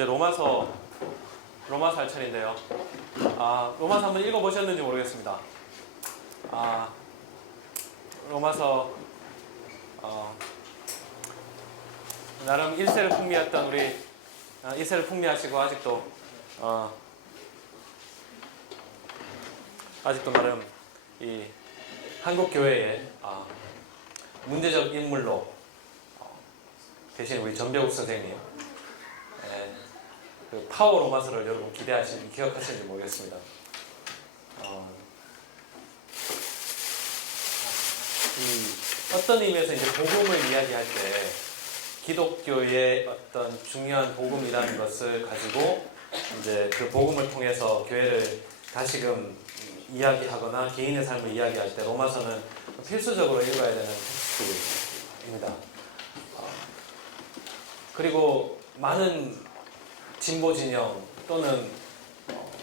이제 로마서 할 차례인데요. 로마서 한번 읽어보셨는지 모르겠습니다. 로마서 나름 1세를 풍미했던 우리 1세를 풍미하시고 아직도 나름 이 한국 교회의 문제적 인물로 계신 우리 전병욱 선생님, 그 파워 로마서를 여러분 기억하시는지 모르겠습니다. 어떤 의미에서 이제 복음을 이야기할 때 기독교의 어떤 중요한 복음이라는 것을 가지고 이제 그 복음을 통해서 교회를 다시금 이야기하거나 개인의 삶을 이야기할 때 로마서는 필수적으로 읽어야 되는 텍스트입니다. 그리고 많은 진보 진영 또는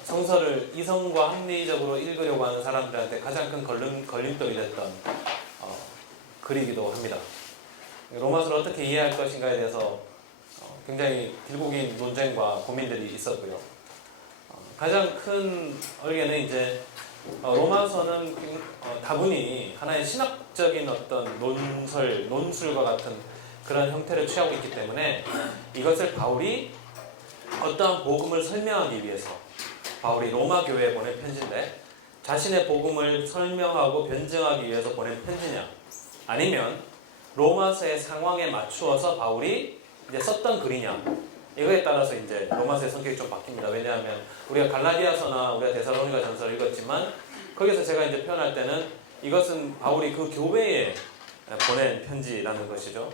성서를 이성과 합리적으로 읽으려고 하는 사람들한테 가장 큰 걸림돌이 됐던 글이기도 합니다. 로마서를 어떻게 이해할 것인가에 대해서 굉장히 길고 긴 논쟁과 고민들이 있었고요. 가장 큰 얼개는 이제 로마서는 다분히 하나의 신학적인 어떤 논술과 같은 그런 형태를 취하고 있기 때문에 이것을 바울이 어떠한 복음을 설명하기 위해서 바울이 로마 교회에 보낸 편지인데 자신의 복음을 설명하고 변증하기 위해서 보낸 편지냐, 아니면 로마서의 상황에 맞추어서 바울이 이제 썼던 글이냐, 이거에 따라서 이제 로마서의 성격이 좀 바뀝니다. 왜냐하면 우리가 갈라디아서나 우리가 데살로니가 전서를 읽었지만 거기서 제가 이제 표현할 때는 이것은 바울이 그 교회에 보낸 편지라는 것이죠.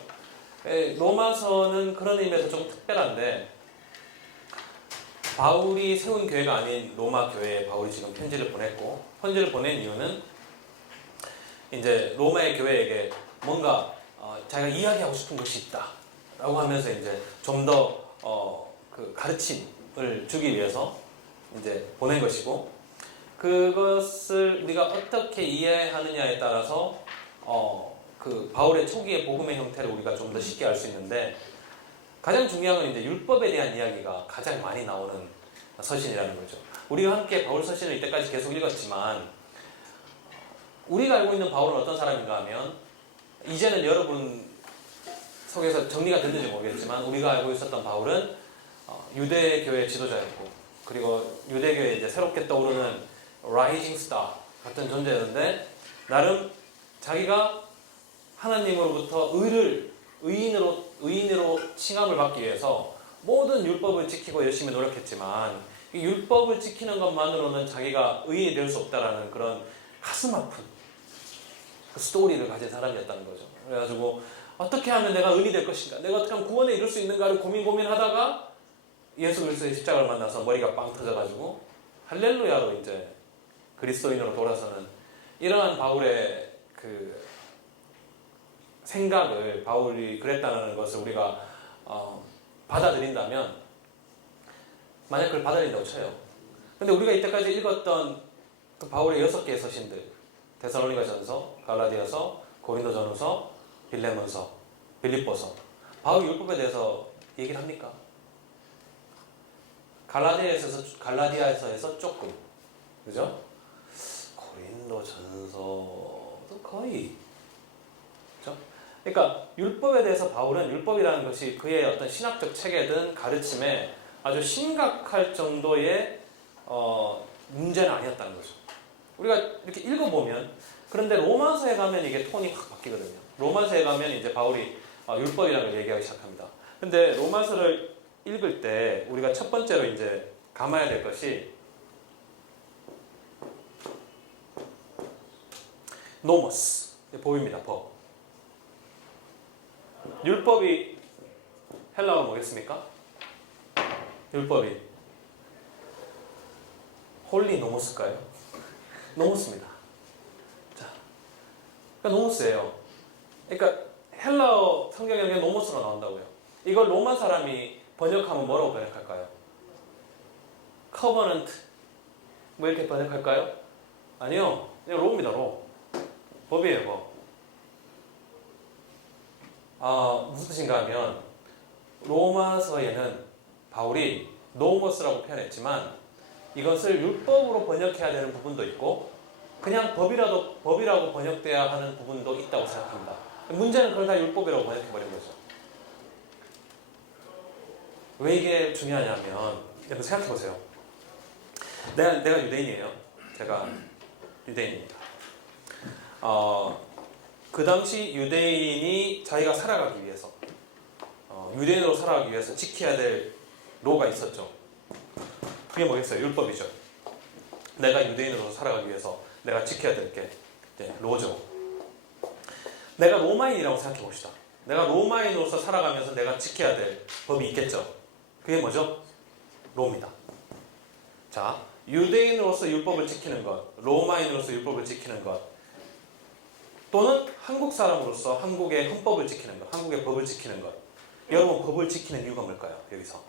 로마서는 그런 의미에서 좀 특별한데 바울이 세운 교회가 아닌 로마 교회에 바울이 지금 편지를 보냈고, 편지를 보낸 이유는 이제 로마의 교회에게 뭔가 자기가 이야기하고 싶은 것이 있다 라고 하면서 이제 좀 더 그 가르침을 주기 위해서 이제 보낸 것이고, 그것을 우리가 어떻게 이해하느냐에 따라서 그 바울의 초기의 복음의 형태를 우리가 좀 더 쉽게 알 수 있는데, 가장 중요한 건 이제 율법에 대한 이야기가 가장 많이 나오는 서신이라는 거죠. 우리가 함께 바울 서신을 이때까지 계속 읽었지만 우리가 알고 있는 바울은 어떤 사람인가 하면, 이제는 여러분 속에서 정리가 됐는지 모르겠지만 우리가 알고 있었던 바울은 유대교회 지도자였고, 그리고 유대교회 이제 새롭게 떠오르는 라이징 스타 같은 존재였는데, 나름 자기가 하나님으로부터 의인으로 칭함을 받기 위해서 모든 율법을 지키고 열심히 노력했지만 이 율법을 지키는 것만으로는 자기가 의인이 될 수 없다라는 그런 가슴 아픈 그 스토리를 가진 사람이었다는 거죠. 그래가지고 어떻게 하면 내가 의인이 될 것인가, 내가 어떻게 하면 구원에 이룰 수 있는가를 고민하다가 예수 그리스도의 십자가를 만나서 머리가 빵 터져가지고 할렐루야로 이제 그리스도인으로 돌아서는 이러한 바울의 그 생각을, 바울이 그랬다는 것을 우리가 받아들인다면, 만약 그걸 받아들인다고 쳐요. 근데 우리가 이때까지 읽었던 그 바울의 6개의 서신들, 데살로니가 전서, 갈라디아서, 고린도 전후서, 빌레몬서, 빌립보서, 바울이 율법에 대해서 얘기를 합니까? 갈라디아에서 조금, 그죠? 고린도 전서도 거의, 그죠? 그러니까 율법에 대해서 바울은 율법이라는 것이 그의 어떤 신학적 체계든 가르침에 아주 심각할 정도의 문제는 아니었다는 거죠. 우리가 이렇게 읽어보면, 그런데 로마서에 가면 이게 톤이 확 바뀌거든요. 로마서에 가면 이제 바울이 율법이라는 걸 얘기하기 시작합니다. 근데 로마서를 읽을 때 우리가 첫 번째로 이제 감아야 될 것이 노모스, 법입니다. 법. 율법이 헬라어로 뭐겠습니까? 율법이 홀리 노모스일까요? 노모스입니다. 자, 그러니까 노모스예요. 그러니까 헬라어 성경에 그냥 노모스로 나온다고요. 이걸 로마 사람이 번역하면 뭐라고 번역할까요? 커버넌트 뭐 이렇게 번역할까요? 아니요, 그냥 로입니다. 로. 법이에요. 법. 무슨 뜻인가 하면 로마서에는 바울이 로고스라고 표현했지만 이것을 율법으로 번역해야 되는 부분도 있고 그냥 법이라고 번역돼야 하는 부분도 있다고 생각합니다. 문제는 그걸 다 율법이라고 번역해버린 거죠. 왜 이게 중요하냐면 여러분 생각해보세요. 내가 유대인이에요. 제가 유대인입니다. 그 당시 유대인이 자기가 살아가기 위해서 유대인으로 살아가기 위해서 지켜야 될 로가 있었죠. 그게 뭐겠어요? 율법이죠. 내가 유대인으로 살아가기 위해서 내가 지켜야 될 게 로죠. 내가 로마인이라고 생각해 봅시다. 내가 로마인으로서 살아가면서 내가 지켜야 될 법이 있겠죠. 그게 뭐죠? 로입니다. 자, 유대인으로서 율법을 지키는 것, 로마인으로서 율법을 지키는 것, 또는 한국 사람으로서 한국의 헌법을 지키는 것, 한국의 법을 지키는 것. 여러분 법을 지키는 이유가 뭘까요? 여기서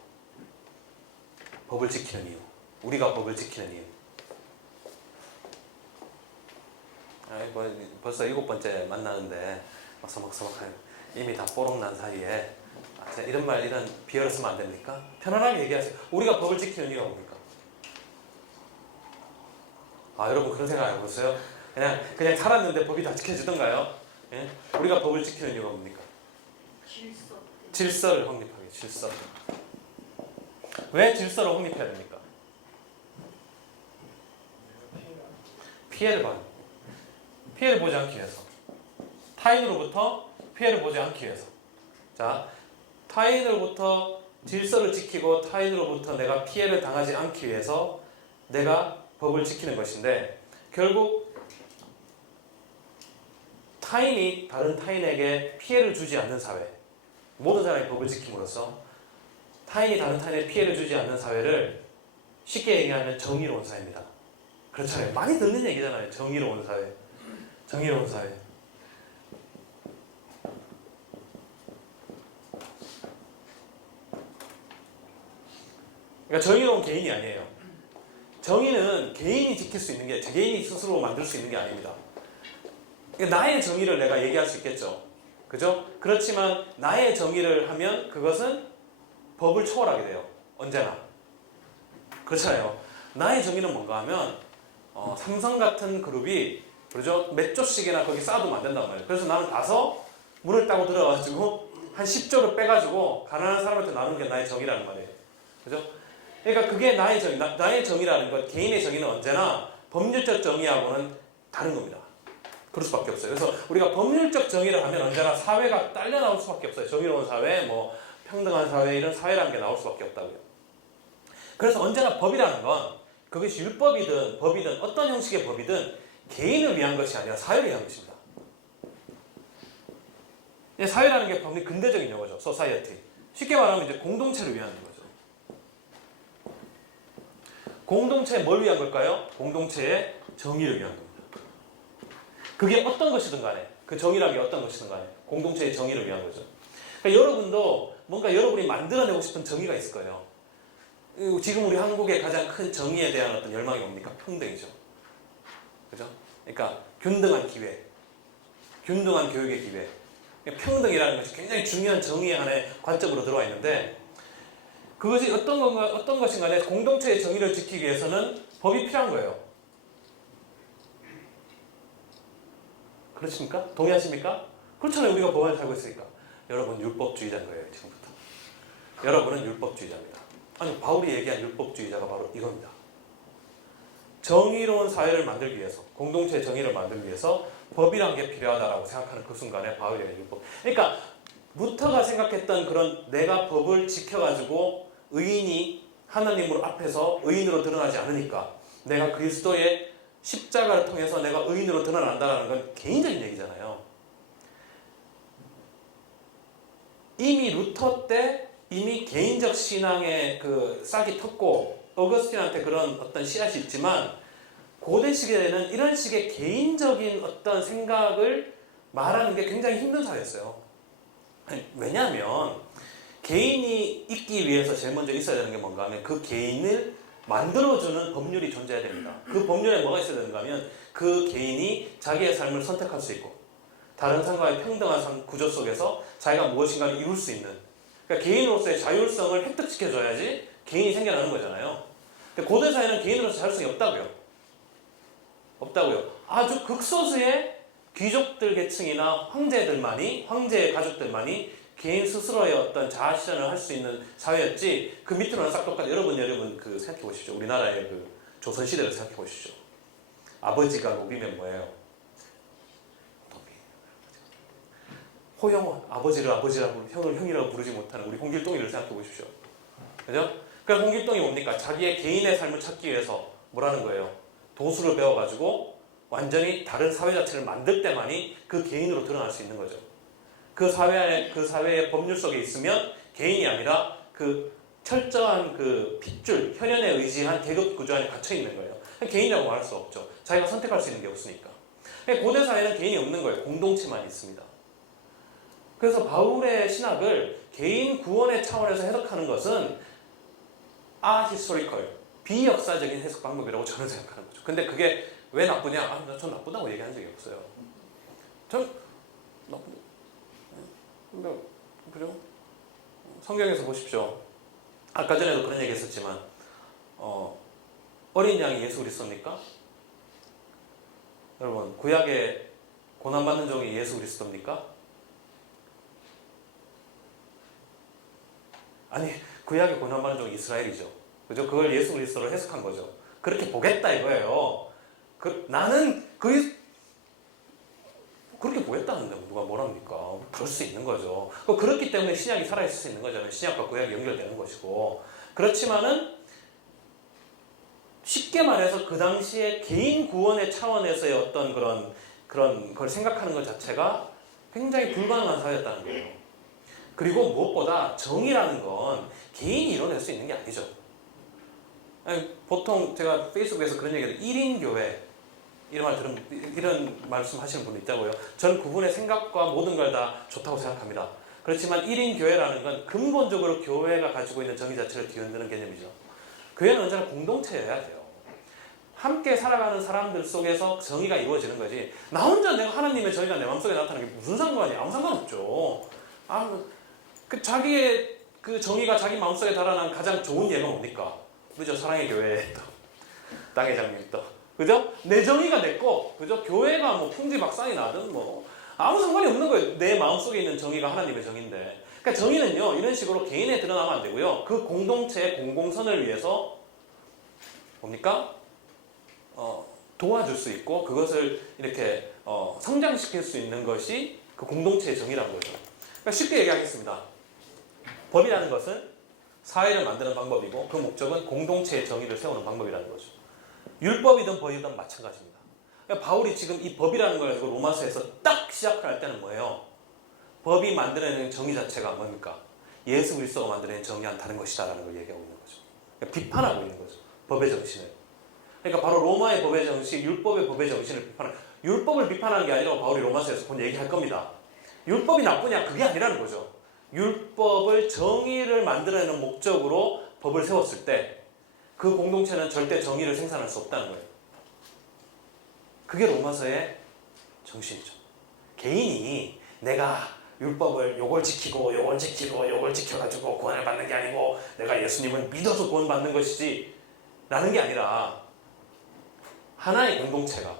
법을 지키는 이유, 우리가 법을 지키는 이유. 벌써 7번째 만나는데 서먹서먹하게 이미 다 뽀록 난 사이에 이런 말, 이런 비열을 쓰면 안 됩니까? 편안하게 얘기하세요. 우리가 법을 지키는 이유가 뭡니까? 여러분 그런 생각 안 해보세요? 그냥 살았는데 법이 다 지켜지던가요? 예? 우리가 법을 지키는 이유가 뭡니까? 질서를 확립하기, 질서. 왜 질서를 확립해야 됩니까? 피해를 보지 않기 위해서. 타인으로부터 피해를 보지 않기 위해서. 자, 타인으로부터 질서를 지키고 타인으로부터 내가 피해를 당하지 않기 위해서 내가 법을 지키는 것인데, 결국 타인이 다른 타인에게 피해를 주지 않는 사회, 모든 사람이 법을 지킴으로써 타인이 다른 타인에 피해를 주지 않는 사회를 쉽게 얘기하면 정의로운 사회입니다. 그렇잖아요. 많이 듣는 얘기잖아요. 정의로운 사회. 정의로운 사회. 그러니까 정의로운 개인이 아니에요. 정의는 개인이 지킬 수 있는 게, 개인이 스스로 만들 수 있는 게 아닙니다. 그러니까 나의 정의를 내가 얘기할 수 있겠죠. 그죠? 그렇지만 나의 정의를 하면 그것은 법을 초월하게 돼요. 언제나. 그렇잖아요. 나의 정의는 뭔가 하면 삼성 같은 그룹이 그러죠? 몇 조씩이나 거기 쌓아두면 안 된단 말이에요. 그래서 나는 가서 문을 따고 들어가가지고 한 10조를 빼가지고 가난한 사람한테 나누는 게 나의 정의라는 말이에요. 그죠? 그러니까 그게 나의 정의. 나의 정의라는 것, 개인의 정의는 언제나 법률적 정의하고는 다른 겁니다. 그럴 수밖에 없어요. 그래서 우리가 법률적 정의를 하면 언제나 사회가 딸려 나올 수밖에 없어요. 정의로운 사회, 평등한 사회, 이런 사회라는 게 나올 수밖에 없다고요. 그래서 언제나 법이라는 건 그것이 율법이든 법이든 어떤 형식의 법이든 개인을 위한 것이 아니라 사회를 위한 것입니다. 사회라는 게 법리 근대적인 용어죠. 소사이어티. 쉽게 말하면 이제 공동체를 위한 거죠. 공동체에 뭘 위한 걸까요? 공동체의 정의를 위한 겁니다. 그게 어떤 것이든 간에, 그 정의라는 게 어떤 것이든 간에 공동체의 정의를 위한 거죠. 그러니까 여러분도 뭔가 여러분이 만들어내고 싶은 정의가 있을 거예요. 지금 우리 한국의 가장 큰 정의에 대한 어떤 열망이 뭡니까? 평등이죠. 그죠? 그러니까 균등한 기회, 균등한 교육의 기회. 평등이라는 것이 굉장히 중요한 정의의 하나의 관점으로 들어와 있는데, 그것이 어떤 것인 간에 공동체의 정의를 지키기 위해서는 법이 필요한 거예요. 그렇습니까? 동의하십니까? 그렇잖아요. 우리가 법 안에 살고 있으니까. 여러분 율법주의자인 거예요. 지금부터. 여러분은 율법주의자입니다. 아니, 바울이 얘기한 율법주의자가 바로 이겁니다. 정의로운 사회를 만들기 위해서, 공동체의 정의를 만들기 위해서 법이란 게 필요하다라고 생각하는 그 순간에 바울이 얘기한 율법. 그러니까 루터가 생각했던 그런 내가 법을 지켜가지고 의인이 하나님으로 앞에서 의인으로 드러나지 않으니까 내가 그리스도의 십자가를 통해서 내가 의인으로 드러난다는 건 개인적인 얘기잖아요. 이미 루터 때 이미 개인적 신앙의 그 싹이 텄고 어거스틴한테 그런 어떤 씨앗이 있지만, 고대 시대에는 이런 식의 개인적인 어떤 생각을 말하는 게 굉장히 힘든 사회였어요. 왜냐하면 개인이 있기 위해서 제일 먼저 있어야 되는 게 뭔가 하면 그 개인을 만들어주는 법률이 존재해야 됩니다. 그 법률에 뭐가 있어야 되는가 하면 그 개인이 자기의 삶을 선택할 수 있고 다른 사람과의 평등한 구조 속에서 자기가 무엇인가를 이룰 수 있는, 그러니까 개인으로서의 자율성을 획득시켜줘야지 개인이 생겨나는 거잖아요. 근데 고대 사회는 개인으로서 자율성이 없다고요. 없다고요. 아주 극소수의 귀족들 계층이나 황제의 가족들만이 개인 스스로의 어떤 자아 실현을 할 수 있는 사회였지. 그 밑으로는 싹 똑같아. 여러분 그 생각해 보십시오. 우리나라의 그 조선 시대를 생각해 보십시오. 아버지가 노비면 뭐예요? 노비. 호영 아버지를 아버지라고 형을 형이라고 부르지 못하는 우리 홍길동이를 생각해 보십시오. 그죠? 그러니까 홍길동이 뭡니까? 자기의 개인의 삶을 찾기 위해서 뭐라는 거예요? 도수를 배워가지고 완전히 다른 사회 자체를 만들 때만이 그 개인으로 드러날 수 있는 거죠. 그 사회의 법률 속에 있으면 개인이 아니라 그 철저한 그 핏줄, 혈연에 의지한 계급 구조 안에 갇혀 있는 거예요. 개인이라고 말할 수 없죠. 자기가 선택할 수 있는 게 없으니까. 고대 사회는 개인이 없는 거예요. 공동체만 있습니다. 그래서 바울의 신학을 개인 구원의 차원에서 해석하는 것은 ahistorical, 비역사적인 해석 방법이라고 저는 생각하는 거죠. 근데 그게 왜 나쁘냐? 전 나쁘다고 얘기한 적이 없어요. 전 나쁘. 근데 그죠? 성경에서 보십시오. 아까 전에도 그런 얘기 했었지만 어린 양이 예수 그리스도입니까? 여러분 구약에 고난받는 종이 예수 그리스도입니까? 아니 구약에 고난받는 종이 이스라엘이죠. 그죠? 그걸 예수 그리스도로 해석한 거죠. 그렇게 보겠다 이거예요. 나는 그렇게 보였다는데 누가 뭐랍니까? 그럴 수 있는 거죠. 그렇기 때문에 신약이 살아있을 수 있는 거잖아요. 신약과 구약이 연결되는 것이고. 그렇지만은 쉽게 말해서 그 당시에 개인 구원의 차원에서의 어떤 그런 걸 생각하는 것 자체가 굉장히 불가능한 사회였다는 거예요. 그리고 무엇보다 정의라는 건 개인이 이뤄낼 수 있는 게 아니죠. 보통 제가 페이스북에서 그런 얘기를 1인 교회 이런 말씀 하시는 분도 있다고요. 저는 그분의 생각과 모든 걸 다 좋다고 생각합니다. 그렇지만 1인 교회라는 건 근본적으로 교회가 가지고 있는 정의 자체를 뒤흔드는 개념이죠. 교회는 언제나 공동체여야 돼요. 함께 살아가는 사람들 속에서 정의가 이루어지는 거지. 나 혼자 내가 하나님의 정의가 내 마음속에 나타나는 게 무슨 상관이야? 아무 상관없죠. 자기의 그 정의가 자기 마음속에 달아난 가장 좋은 예가 뭡니까? 그죠? 사랑의 교회 땅의 장님 또 그죠? 내 정의가 내 거. 그죠? 교회가 뭐 풍지박산이 나든 뭐 아무 상관이 없는 거예요. 내 마음속에 있는 정의가 하나님의 정의인데. 그러니까 정의는요. 이런 식으로 개인에 드러나면 안 되고요. 그 공동체의 공공선을 위해서 뭡니까? 도와줄 수 있고 그것을 이렇게 성장시킬 수 있는 것이 그 공동체의 정의라는 거죠. 그러니까 쉽게 얘기하겠습니다. 법이라는 것은 사회를 만드는 방법이고 그 목적은 공동체의 정의를 세우는 방법이라는 거죠. 율법이든 법이든 마찬가지입니다. 그러니까 바울이 지금 이 법이라는 걸 가지고 로마서에서 딱 시작을 할 때는 뭐예요? 법이 만들어내는 정의 자체가 뭡니까? 예수 그리스도가 만들어낸 정의와는 다른 것이다라는 걸 얘기하고 있는 거죠. 그러니까 비판하고 있는 거죠. 법의 정신을. 그러니까 바로 로마의 법의 정신, 율법의 법의 정신을 비판하는, 율법을 비판하는 게 아니라 바울이 로마서에서 본 얘기할 겁니다. 율법이 나쁘냐? 그게 아니라는 거죠. 율법을 정의를 만들어내는 목적으로 법을 세웠을 때 그 공동체는 절대 정의를 생산할 수 없다는 거예요. 그게 로마서의 정신이죠. 개인이 내가 율법을 요걸 지키고 요걸 지켜가지고 구원을 받는 게 아니고 내가 예수님을 믿어서 구원받는 것이지 라는 게 아니라 하나의 공동체가,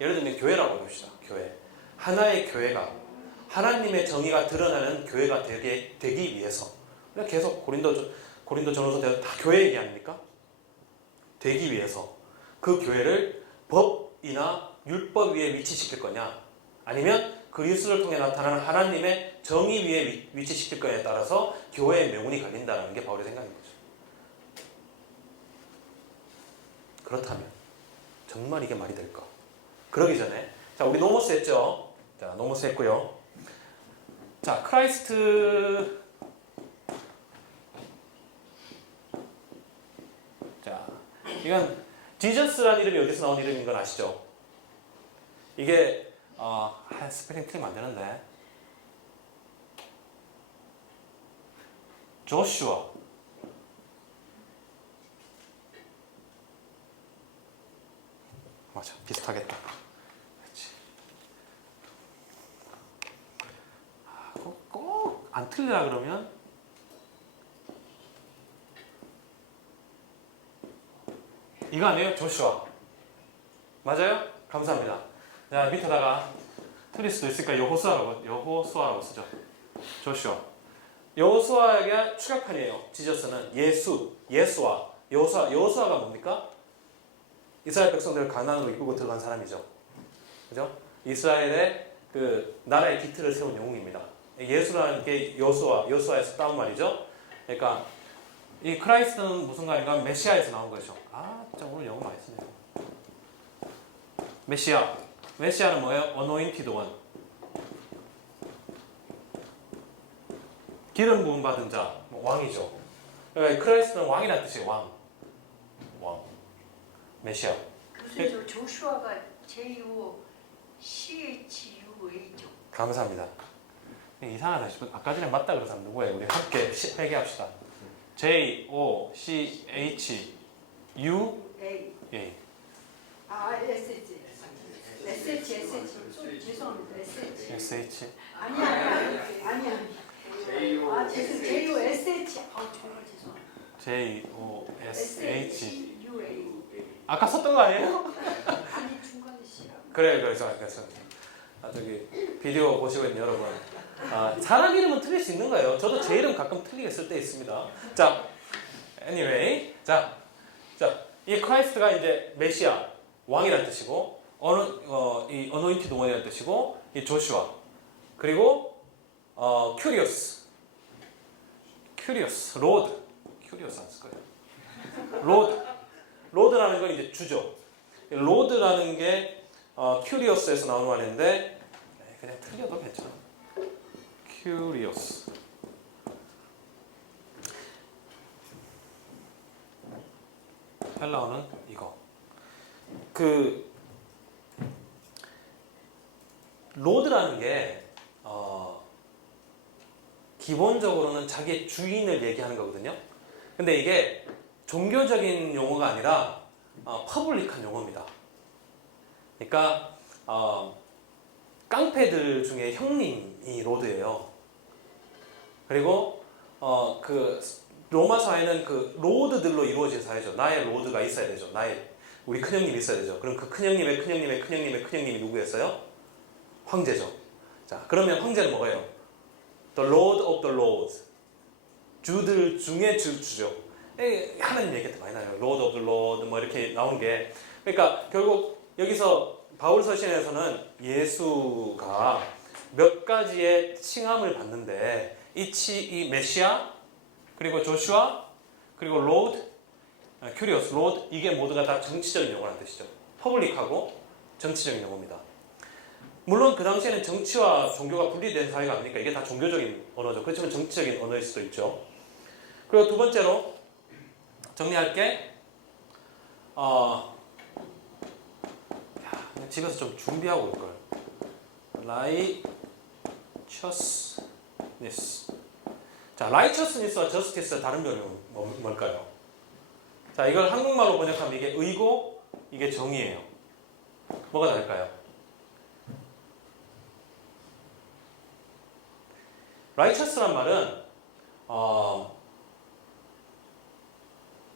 예를 들면 교회라고 봅시다. 교회. 하나의 교회가 하나님의 정의가 드러나는 교회가 되기 위해서, 계속 고린도전후서 다 교회 얘기 아닙니까? 되기 위해서 그 교회를 법이나 율법 위에 위치시킬 거냐, 아니면 그리스도를 통해 나타나는 하나님의 정의 위에 위치시킬 거냐에 따라서 교회의 명운이 갈린다는 게 바울의 생각인 거죠. 그렇다면 정말 이게 말이 될까? 그러기 전에 자, 우리 노모스 했죠? 자, 노모스 했고요. 자, 크라이스트. 자, 이건 지저스라는 이름이 어디서 나온 이름인 건 아시죠? 이게 스펠링 틀리면 안 되는데 조슈아, 맞아, 비슷하겠다. 그렇지. 꼭 안 틀리라 그러면 이거 아니에요? 조슈아. 맞아요? 감사합니다. 자, 밑에다가 틀릴 수도 있으니까 여호수아라고 쓰죠. 조슈아. 여호수아에게 추격판이에요. 지저스는 여호수아가 뭡니까? 이스라엘 백성들을 가나안으로 이끌고 들어간 사람이죠. 그죠? 이스라엘의 그 나라의 기틀을 세운 영웅입니다. 예수라는 게 여호수아에서 따온 말이죠. 그러니까 이 크라이스트는 무슨 말인가? 메시아에서 나온 거죠. 진짜 오늘 영어 많이 쓰네요. 메시아는 뭐예요? Anointed one. 기름 부음 받은 자, 왕이죠. 그러니까 크라이스트는 왕이라는 뜻이에요. 왕. 메시아. 교수님, 저 조슈아가 JOCHUA죠. 감사합니다. 이상하다 싶은 아까 전에 맞다 그런 사람 누구예요? 우리 함께 회개합시다. JOCHUA. SH. 죄송합니다. SH. 아니야. JOSH. 정말 죄송합니다. JOSH. SHUA. 아까 썼던 거 아니에요? 아니, 중간에 C라고. 그래서 저기 비디오 보시고 있는 여러분, 사람 이름은 틀릴 수 있는 거예요. 저도 제 이름 가끔 틀리게 쓸 때 있습니다. 자, anyway, 이 크라이스트가 이제 메시아, 왕이라는 뜻이고, 이 어노인티드 원이라는 뜻이고, 이 조슈아, 그리고 큐리오스, 로드, 큐리오스 안 쓸 거예요. 로드라는 건 이제 주죠. 로드라는 게 큐리오스에서 나오는 말인데 그냥 틀려도 괜찮아. 큐리오스. 헬라어는 이거. 로드라는 게 기본적으로는 자기의 주인을 얘기하는 거거든요. 근데 이게 종교적인 용어가 아니라 퍼블릭한 용어입니다. 그러니까 깡패들 중에 형님이 로드예요. 그리고 그 로마 사회는 그 로드들로 이루어진 사회죠. 나의 로드가 있어야 되죠. 우리 큰형님이 있어야 되죠. 그럼 그 큰형님의 큰형님의 큰형님의 큰형님이 누구였어요? 황제죠. 자, 그러면 황제는 뭐예요? The Lord of the Lords. 주들 중에 주죠. 하나님 얘기가 많이 나요. Lord of the Lord 뭐 이렇게 나오는 게. 그러니까 결국 여기서 바울 서신에서는 예수가 몇 가지의 칭함을 받는데 이 메시아, 그리고 조슈아, 그리고 로드, 큐리오스, 로드, 이게 모두가 다 정치적인 용어라는 뜻이죠. 퍼블릭하고 정치적인 용어입니다. 물론 그 당시에는 정치와 종교가 분리된 사회가 아니니까 이게 다 종교적인 언어죠. 그렇지만 정치적인 언어일 수도 있죠. 그리고 두 번째로 정리할게. 집에서 좀 준비하고 올걸. righteousness. 자, righteousness와 justice의 다른 변이 뭘까요? 자, 이걸 한국말로 번역하면 이게 의고, 이게 정의예요. 뭐가 다를까요? righteous란 말은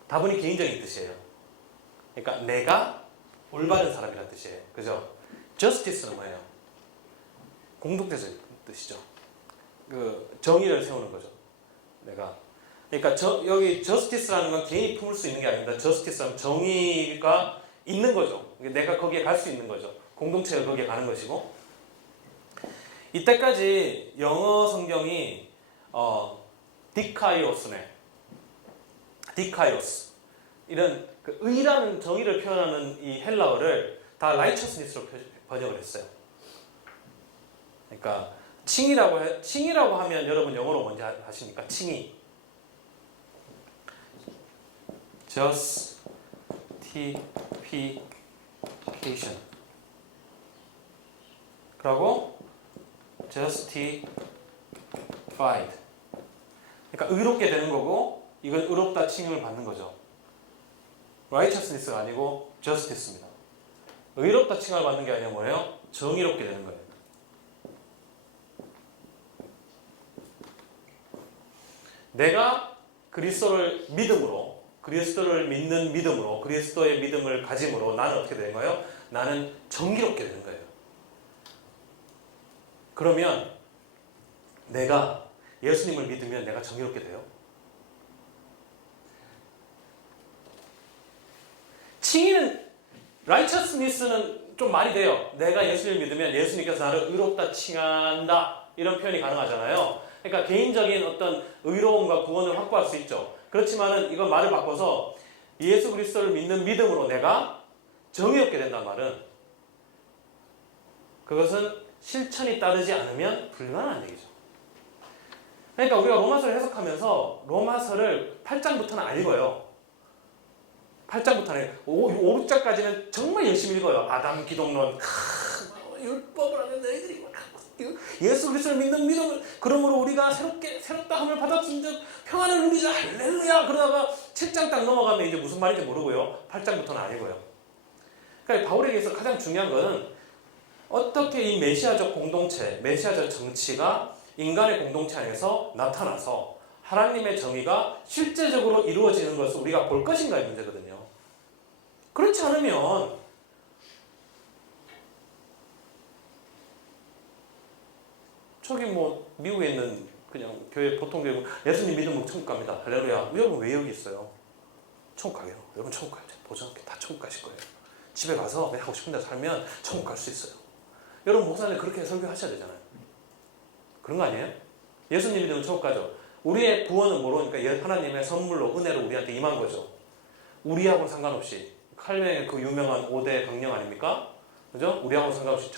다분히 개인적인 뜻이에요. 그러니까 내가 올바른 사람이라는 뜻이에요. 그죠? justice는 뭐예요? 공동체적인 뜻이죠. 그 정의를 세우는 거죠. 그러니까 여기 justice라는 건 개인이 품을 수 있는 게 아닙니다. justice는 정의가 있는 거죠. 내가 거기에 갈 수 있는 거죠. 공동체가 거기에 가는 것이고. 이때까지 영어 성경이 디카이오스 이런 그 의라는 정의를 표현하는 이 헬라어를 다 righteousness로 번역을 했어요. 그러니까 칭이라고 하면 여러분 영어로 뭔지 아십니까? 칭의. justification. 그리고 justified. 그러니까 의롭게 되는 거고 이건 의롭다 칭을 받는 거죠. righteousness가 아니고 justice입니다. 의롭다 칭을 받는 게 아니라 뭐예요? 정의롭게 되는 거예요. 내가 그리스도를 믿음으로 그리스도를 믿는 믿음으로, 그리스도의 믿음을 가짐으로 나는 어떻게 되는 거예요? 나는 정의롭게 되는 거예요. 그러면 내가 예수님을 믿으면 내가 정의롭게 돼요? 칭의는, righteousness는 좀 말이 돼요. 내가 예수님을 믿으면 예수님께서 나를 의롭다 칭한다, 이런 표현이 가능하잖아요. 그러니까 개인적인 어떤 의로움과 구원을 확보할 수 있죠. 그렇지만은 이거 말을 바꿔서 예수 그리스도를 믿는 믿음으로 내가 정의롭게 된다는 말은, 그것은 실천이 따르지 않으면 불가능한 얘기죠. 그러니까 우리가 로마서를 해석하면서 로마서를 8장부터는 안 읽어요. 8장부터는 5, 6장까지는 정말 열심히 읽어요. 아담 기독론, 율법을 하는 너희들이 예수 그리스도를 믿는 믿음을, 그러므로 우리가 새롭다 함을 받았은 즉 평안을 누리자, 할렐루야. 그러다가 7장 딱 넘어가면 이제 무슨 말인지 모르고요. 8장부터는 안 읽어요. 그러니까 바울에게서 가장 중요한 것은 어떻게 이 메시아적 공동체, 메시아적 정치가 인간의 공동체 안에서 나타나서 하나님의 정의가 실제적으로 이루어지는 것을 우리가 볼 것인가의 문제거든요. 그렇지 않으면 저기 뭐 미국에 있는 그냥 교회, 보통 교회 예수님 믿으면 천국 갑니다. 할렐루야. 여러분 왜 여기 있어요? 천국 가게요. 여러분 천국 가요. 보장할게. 다 천국 가실 거예요. 집에 가서 그냥 하고 싶은 데 살면 천국 갈 수 있어요. 여러분 목사님 그렇게 설교하셔야 되잖아요. 그런 거 아니에요? 예수님 믿으면 천국 가죠. 우리의 구원은 모르니까 하나님의 선물로, 은혜로 우리한테 임한 거죠. 우리하고는 상관없이. 칼뱅의 그 유명한 5대 강령 아닙니까? 그죠? 우리하고는 상관없이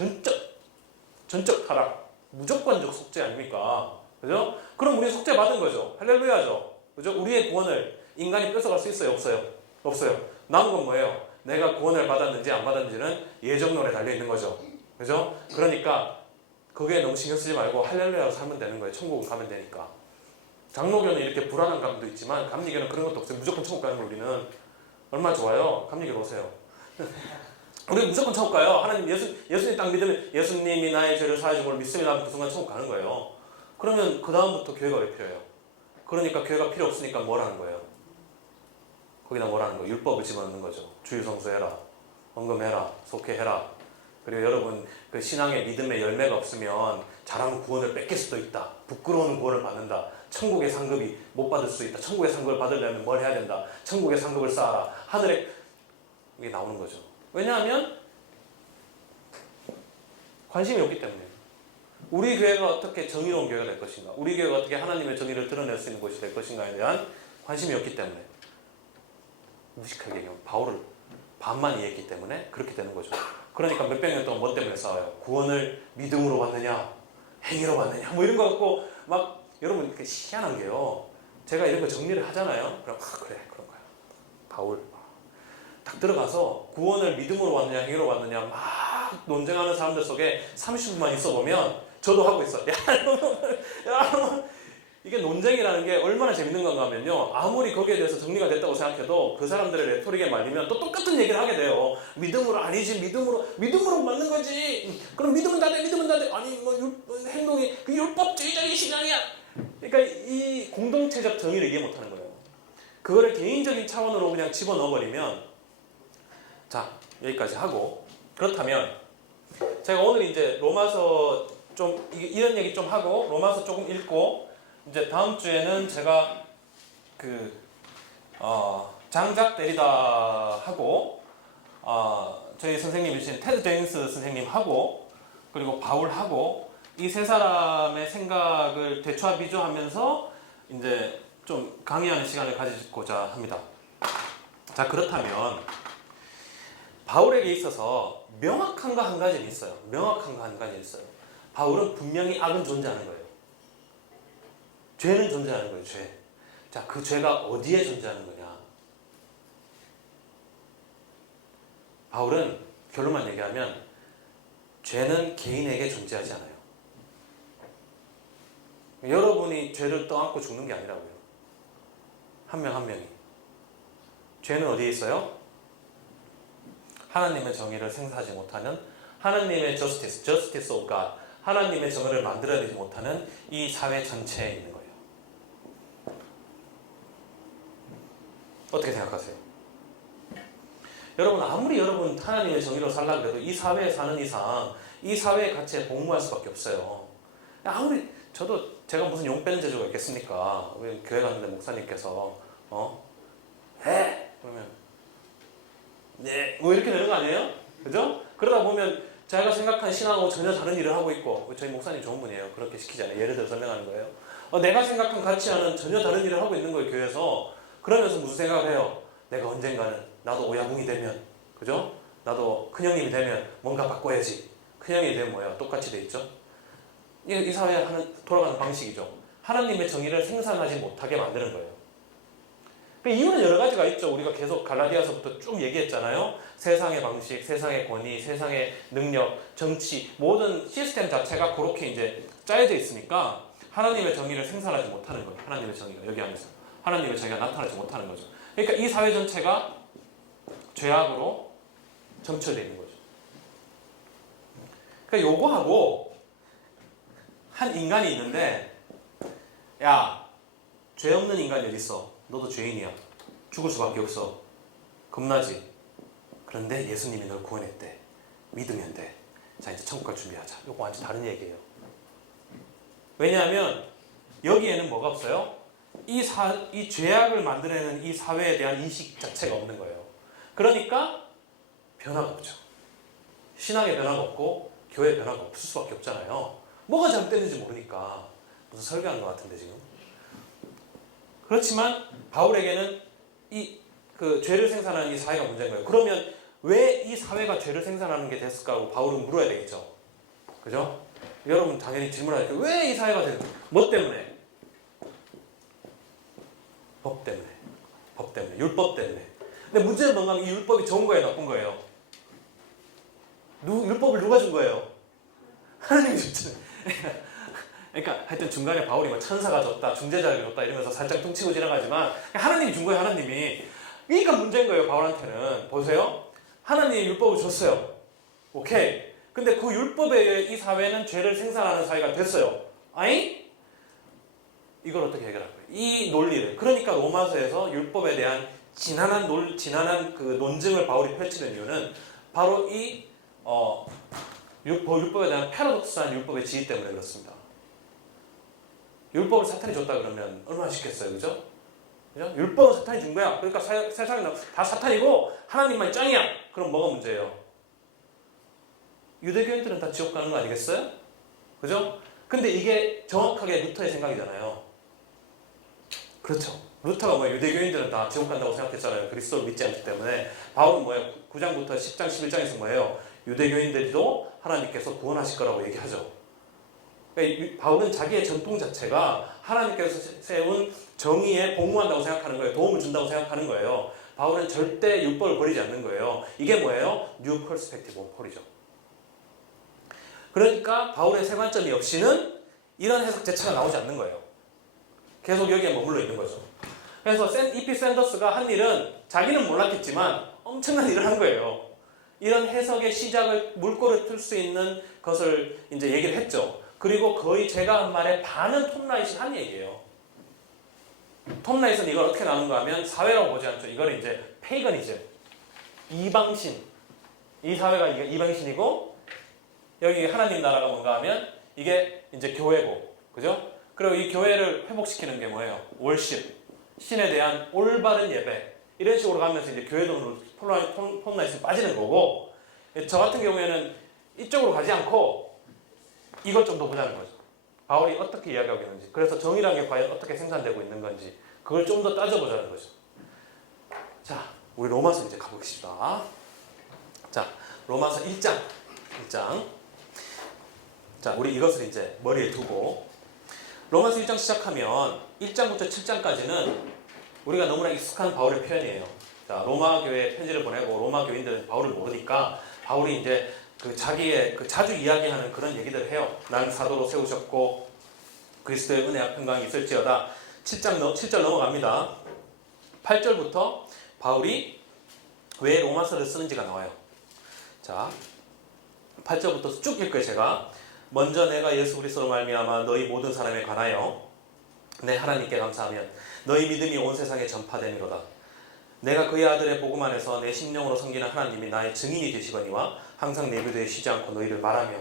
전적 타락, 무조건적 속죄 아닙니까? 그죠? 그럼 우리 속죄 받은 거죠. 할렐루야죠. 그죠? 우리의 구원을 인간이 뺏어갈 수 있어요? 없어요? 없어요. 남은 건 뭐예요? 내가 구원을 받았는지 안 받았는지는 예정론에 달려있는 거죠. 그죠? 그러니까 그게 너무 신경 쓰지 말고 할렐루야로 살면 되는 거예요. 천국은 가면 되니까. 장로교는 이렇게 불안한 감도 있지만 감리교는 그런 것도 없어요. 무조건 천국 가는 거 우리는. 얼마나 좋아요. 감리교로 오세요. 우리 무조건 천국 가요. 하나님 예수님 딱 믿으면 예수님이 나의 죄를 사해준 걸 믿습니다. 그 순간 천국 가는 거예요. 그러면 그 다음부터 교회가 왜 필요해요? 그러니까 교회가 필요 없으니까 뭘 하는 거예요? 거기다 뭘 하는 거예요? 율법을 집어넣는 거죠. 주일 성수해라, 헌금해라, 속회해라. 그리고 여러분 그 신앙의 믿음의 열매가 없으면 잘하는 구원을 뺏길 수도 있다. 부끄러운 구원을 받는다. 천국의 상급이 못 받을 수 있다. 천국의 상급을 받으려면 뭘 해야 된다. 천국의 상급을 쌓아라. 하늘에 이게 나오는 거죠. 왜냐하면 관심이 없기 때문에. 우리 교회가 어떻게 정의로운 교회가 될 것인가, 우리 교회가 어떻게 하나님의 정의를 드러낼 수 있는 곳이 될 것인가에 대한 관심이 없기 때문에, 무식하게 얘기하면 바울을 반만 이해했기 때문에 그렇게 되는 거죠. 그러니까 몇백 년 동안 뭐 때문에 싸워요? 구원을 믿음으로 받느냐, 행위로 받느냐, 뭐 이런 거 갖고 막, 여러분 이렇게 희한한 게요. 제가 이런 거 정리를 하잖아요. 그럼 그래 그런 거야. 바울 딱 들어가서 구원을 믿음으로 받느냐 행위로 받느냐 막 논쟁하는 사람들 속에 30분만 있어 보면 저도 하고 있어. 야, 이게 논쟁이라는 게 얼마나 재밌는 건가 하면요. 아무리 거기에 대해서 정리가 됐다고 생각해도 그 사람들의 레토릭에 말리면 또 똑같은 얘기를 하게 돼요. 믿음으로 아니지, 믿음으로 맞는 거지. 그럼 믿으면 다 돼. 아니 뭐 행동이 그 율법주의적인 신앙이야. 그러니까 이 공동체적 정의를 이해 못하는 거예요. 그거를 개인적인 차원으로 그냥 집어넣어버리면, 자 여기까지 하고, 그렇다면 제가 오늘 이제 로마서 좀 이런 얘기 좀 하고 로마서 조금 읽고, 이제 다음 주에는 제가 장작 데리다 하고 저희 선생님이신 테드 제임스 선생님하고 그리고 바울하고 이 세 사람의 생각을 대추비추하면서 이제 좀 강의하는 시간을 가지고자 합니다. 자, 그렇다면 바울에게 있어서 명확한 거 한 가지는 있어요. 바울은 분명히 악은 존재하는 거예요. 죄는 존재하는 거예요. 죄. 자, 그 죄가 어디에 존재하는 거냐? 바울은 결론만 얘기하면 죄는 개인에게 존재하지 않아요. 여러분이 죄를 떠안고 죽는 게 아니라고요. 한 명 한 명이. 죄는 어디에 있어요? 하나님의 정의를 생사하지 못하는, 하나님의 justice of God, 하나님의 정의를 만들어내지 못하는 이 사회 전체에 있는 거예요. 어떻게 생각하세요? 여러분 아무리 여러분 하나님의 정의로 살라 그래도 이 사회에 사는 이상 이 사회의 가치에 복무할 수밖에 없어요. 아무리 저도 제가 무슨 용 빼는 재주가 있겠습니까? 우리 교회 갔는데 목사님께서 해! 그러면 네! 뭐 이렇게 되는 거 아니에요? 그죠? 그러다 보면 제가 생각한 신앙하고 전혀 다른 일을 하고 있고 저희 목사님 좋은 분이에요. 그렇게 시키지 않아요. 예를 들어 설명하는 거예요. 내가 생각한 가치와는 전혀 다른 일을 하고 있는 거예요. 교회에서. 그러면서 무슨 생각을 해요? 내가 언젠가는 나도 오야붕이 되면 그죠? 나도 큰형님이 되면 뭔가 바꿔야지. 큰형이 되면 뭐야? 똑같이 돼 있죠? 이 사회에 돌아가는 방식이죠. 하나님의 정의를 생산하지 못하게 만드는 거예요. 그 이유는 여러 가지가 있죠. 우리가 계속 갈라디아서부터 쭉 얘기했잖아요. 세상의 방식, 세상의 권위, 세상의 능력, 정치 모든 시스템 자체가 그렇게 이제 짜여져 있으니까 하나님의 정의를 생산하지 못하는 거예요. 하나님의 정의가 여기 안에서 하나님의 정의가 나타나지 못하는 거죠. 그러니까 이 사회 전체가 죄악으로 점철되어 있는 거죠. 그러니까 요거하고 한 인간이 있는데 야, 죄 없는 인간이 어디 있어? 너도 죄인이야. 죽을 수밖에 없어. 겁나지? 그런데 예수님이 널 구원했대. 믿으면 돼. 자, 이제 천국 갈 준비하자. 요거 완전 다른 얘기예요. 왜냐하면 여기에는 뭐가 없어요? 이 죄악을 만들어내는 이 사회에 대한 인식 자체가 없는 거예요. 그러니까 변화가 없죠. 신앙의 변화가 없고 교회의 변화가 없을 수밖에 없잖아요. 뭐가 잘못됐는지 모르니까. 무슨 설교하는 것 같은데 지금. 그렇지만 바울에게는 그 죄를 생산하는 이 사회가 문제인 거예요. 그러면 왜 이 사회가 죄를 생산하는 게 됐을까 하고 바울은 물어야 되겠죠. 그죠? 여러분 당연히 질문하실 때 왜 이 사회가 됐을까? 뭐 때문에? 법 때문에. 법 때문에. 율법 때문에. 근데 문제는 뭔가 이 율법이 좋은 거예요? 나쁜 거예요? 율법을 누가 준 거예요? 하나님이 줬잖아요. 그러니까 하여튼 중간에 바울이 뭐 천사가 줬다, 중재자가 줬다 이러면서 살짝 퉁치고 지나가지만 하나님이 준 거예요. 하나님이. 그러니까 문제인 거예요. 바울한테는. 보세요. 하나님이 율법을 줬어요. 오케이. 근데 그 율법에 의해 이 사회는 죄를 생산하는 사회가 됐어요. 아니? 이걸 어떻게 해결할 거예요? 이 논리를. 그러니까 로마서에서 율법에 대한 지난한 그 논증을 바울이 펼치는 이유는 바로 이 율법에 대한 패러독스한 율법의 지위 때문에 그렇습니다. 율법을 사탄이 줬다 그러면 얼마나 쉽겠어요, 그죠? 그죠? 율법은 사탄이 준 거야. 그러니까 세상에 다 사탄이고 하나님만이 짱이야. 그럼 뭐가 문제예요? 유대교인들은 다 지옥 가는 거 아니겠어요? 그죠? 근데 이게 정확하게 루터의 생각이잖아요. 그렇죠. 루터가 뭐예요? 유대교인들은 다 지옥 간다고 생각했잖아요. 그리스도를 믿지 않기 때문에. 바울은 뭐예요? 9장부터 10장, 11장에서 뭐예요? 유대교인들도 하나님께서 구원하실 거라고 얘기하죠. 그러니까 바울은 자기의 전통 자체가 하나님께서 세운 정의에 복무한다고 생각하는 거예요. 도움을 준다고 생각하는 거예요. 바울은 절대 율법을 버리지 않는 거예요. 이게 뭐예요? New Perspective on Paul이죠. 그러니까 바울의 세관점이 없이는 이런 해석 자체가 나오지 않는 거예요. 계속 여기에 머물러 있는 거죠. 그래서 E.P. 샌더스가 한 일은 자기는 몰랐겠지만 엄청난 일을 한 거예요. 이런 해석의 시작을 물꼬를 틀 수 있는 것을 이제 얘기를 했죠. 그리고 거의 제가 한 말의 반은 톰 라이엇이 한 얘기예요. 톰 라이엇은 이걸 어떻게 나누는가 하면 사회라고 보지 않죠. 이거는 이제 페이거니즘, 이방신. 이 사회가 이방신이고 여기 하나님 나라가 뭔가 하면 이게 이제 교회고, 그죠? 그리고 이 교회를 회복시키는 게 뭐예요? 월십, 신에 대한 올바른 예배. 이런 식으로 가면서 이제 교회 돈으로 톰 라이엇이 빠지는 거고, 저 같은 경우에는 이쪽으로 가지 않고 이걸 좀 더 보자는 거죠. 바울이 어떻게 이야기하고 있는지, 그래서 정의라는 게 과연 어떻게 생산되고 있는 건지 그걸 좀 더 따져보자는 거죠. 자, 우리 로마서 이제 가봅시다. 자, 로마서 1장. 자, 우리 이것을 이제 머리에 두고 로마서 1장 시작하면 1장부터 7장까지는 우리가 너무나 익숙한 바울의 표현이에요. 자, 로마 교회에 편지를 보내고 로마 교인들은 바울을 모르니까 바울이 이제 그 자기의 그 자주 이야기하는 그런 얘기들을 해요. 나는 사도로 세우셨고 그리스도의 은혜와 평강이 있을지어다. 7절 넘어갑니다. 8절부터 바울이 왜 로마서를 쓰는지가 나와요. 자, 8절부터 쭉 읽고요. 제가 먼저 내가 예수 그리스도로 말미암아 너희 모든 사람에 관하여 내 하나님께 감사하면 너희 믿음이 온 세상에 전파되미로다. 내가 그의 아들의 복음 안에서 내 심령으로 섬기는 하나님이 나의 증인이 되시거니와 항상 내 교대에 쉬지 않고 너희를 말하며.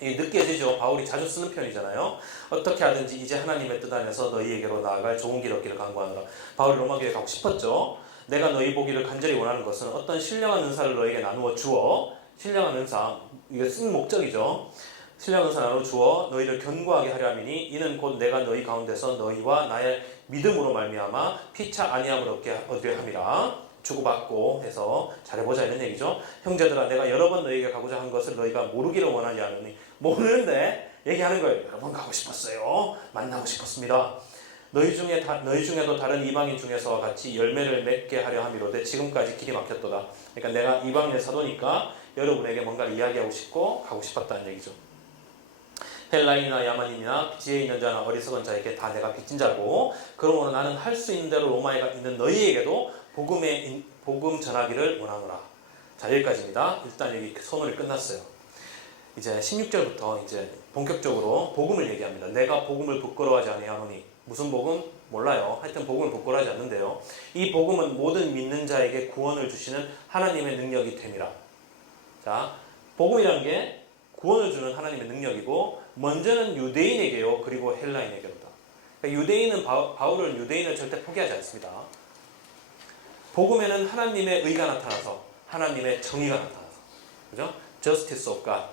이게 느껴지죠? 바울이 자주 쓰는 편이잖아요. 어떻게 하든지 이제 하나님의 뜻 안에서 너희에게로 나아갈 좋은 길 얻기를 간구하노라. 바울이 로마교회 가고 싶었죠. 내가 너희 보기를 간절히 원하는 것은 어떤 신령한 은사를 너에게 나누어 주어, 신령한 은사, 이게 쓴 목적이죠. 신령한 은사 나누어 주어 너희를 견고하게 하려 함이니 이는 곧 내가 너희 가운데서 너희와 나의 믿음으로 말미암아 피차 아니함을 얻게 함이라. 주고받고 해서 잘해보자 이런 얘기죠. 형제들아 내가 여러 번 너희에게 가고자 한 것을 너희가 모르기를 원하지 않으니. 모르는데 얘기하는 거예요. 여러 번 가고 싶었어요. 만나고 싶었습니다. 너희 중에도 다른 이방인 중에서와 같이 열매를 맺게 하려 함이로되 지금까지 길이 막혔도다. 그러니까 내가 이방인의 사도니까 여러분에게 뭔가를 이야기하고 싶고 가고 싶었다는 얘기죠. 헬라인이나 야만인이나 지혜 있는 자나 어리석은 자에게 다 내가 빚진 자고 그러므로 나는 할 수 있는 대로 로마에 있는 너희에게도 복음 전하기를 원하노라. 자, 여기까지입니다. 일단 여기 서문이 끝났어요. 이제 16절부터 이제 본격적으로 복음을 얘기합니다. 내가 복음을 부끄러워하지 아니하노니. 무슨 복음? 몰라요. 하여튼 복음을 부끄러워하지 않는데요. 이 복음은 모든 믿는 자에게 구원을 주시는 하나님의 능력이 됨이라. 자, 복음이라는 게 구원을 주는 하나님의 능력이고 먼저는 유대인에게요. 그리고 헬라인에게로다. 그러니까 유대인은 바울은 유대인을 절대 포기하지 않습니다. 복음에는 하나님의 의가 나타나서 하나님의 정의가 나타나서 그죠? Justice of God.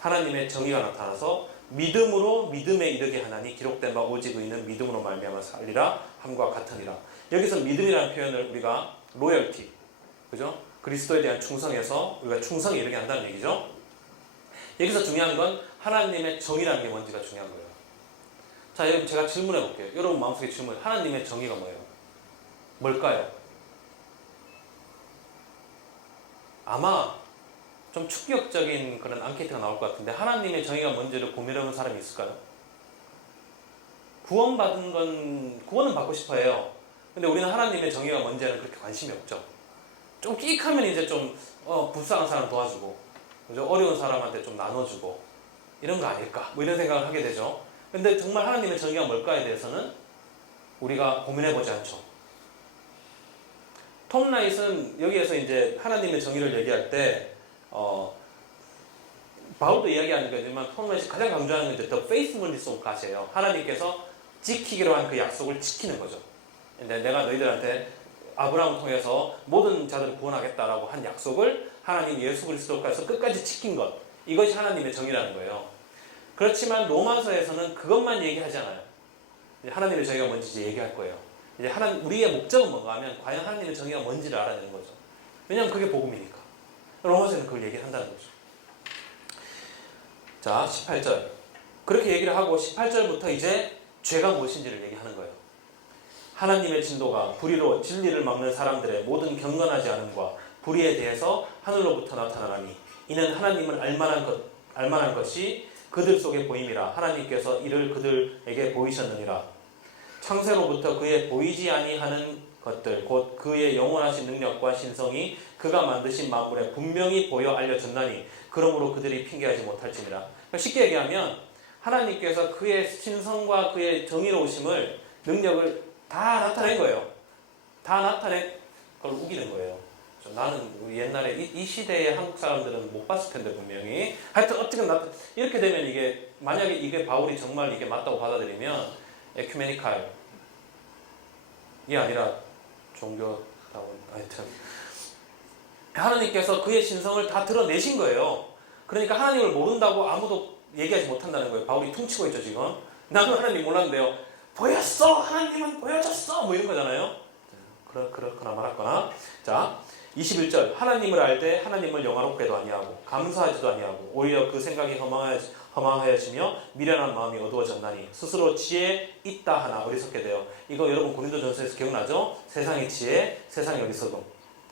하나님의 정의가 나타나서 믿음으로 믿음에 이르게 하나니 기록된 바 오직 의인은 믿음으로 말미암아 살리라 함과 같으니라. 여기서 믿음이라는 표현을 우리가 로열티, 그죠? 그리스도에 대한 충성에서 우리가 충성에 이르게 한다는 얘기죠. 여기서 중요한 건 하나님의 정의라는 게 뭔지가 중요한 거예요. 자, 여러분 제가 질문해 볼게요. 여러분 마음속에 질문. 하나님의 정의가 뭐예요? 뭘까요? 아마 좀 충격적인 그런 앙케이트가 나올 것 같은데 하나님의 정의가 뭔지를 고민해본 사람이 있을까요? 구원은 받고 싶어 해요. 근데 우리는 하나님의 정의가 뭔지는 그렇게 관심이 없죠. 좀 끼익하면 이제 좀 불쌍한 사람 도와주고 그죠? 어려운 사람한테 좀 나눠주고 이런 거 아닐까 뭐 이런 생각을 하게 되죠. 근데 정말 하나님의 정의가 뭘까에 대해서는 우리가 고민해보지 않죠. 톰 라잇은 여기에서 이제 하나님의 정의를 얘기할 때 바울도 이야기하는 거지만 톰 라잇이 가장 강조하는 게 이제 The faithfulness of God이에요. 하나님께서 지키기로 한 그 약속을 지키는 거죠. 근데 내가 너희들한테 아브라함을 통해서 모든 자들을 구원하겠다라고 한 약속을 하나님 예수 그리스도께서 끝까지 지킨 것. 이것이 하나님의 정의라는 거예요. 그렇지만 로마서에서는 그것만 얘기하잖아요. 하나님의 정의가 뭔지 이제 얘기할 거예요. 이제 우리의 목적은 뭔가 하면 과연 하나님의 정의가 뭔지를 알아내는 거죠. 왜냐하면 그게 복음이니까. 로마서에는 그걸 얘기한다는 거죠. 자, 18절. 그렇게 얘기를 하고 18절부터 이제 죄가 무엇인지를 얘기하는 거예요. 하나님의 진도가 불의로 진리를 막는 사람들의 모든 경건하지 않음과 불의에 대해서 하늘로부터 나타나나니 이는 하나님을 알만한 것이 그들 속에 보임이라. 하나님께서 이를 그들에게 보이셨느니라. 창세로부터 그의 보이지 아니하는 것들 곧 그의 영원하신 능력과 신성이 그가 만드신 만물에 분명히 보여 알려졌나니 그러므로 그들이 핑계하지 못할지니라. 그러니까 쉽게 얘기하면 하나님께서 그의 신성과 그의 정의로우심을 능력을 다 나타낸 거예요. 다 나타낸 걸 우기는 거예요. 나는 옛날에 이 시대의 한국 사람들은 못 봤을 텐데 분명히 하여튼 어떻게 이렇게 되면 이게 만약에 이게 바울이 정말 이게 맞다고 받아들이면 에큐메니칼이 아니라 종교다운 하여튼 하나님께서 그의 신성을 다 드러내신 거예요. 그러니까 하나님을 모른다고 아무도 얘기하지 못한다는 거예요. 바울이 퉁치고 있죠 지금. 나는 하나님 몰랐는데요. 보였어! 하나님은 보여줬어! 뭐 이런 거잖아요. 그렇거나 말았거나. 자, 21절. 하나님을 알되 하나님을 영화롭게도 아니하고 감사하지도 아니하고 오히려 그 생각이 허망하여지며 미련한 마음이 어두워졌나니 스스로 지혜 있다 하나 어리석게 되어. 이거 여러분 고린도전서에서 기억나죠? 세상의 지혜, 세상의 어리석음.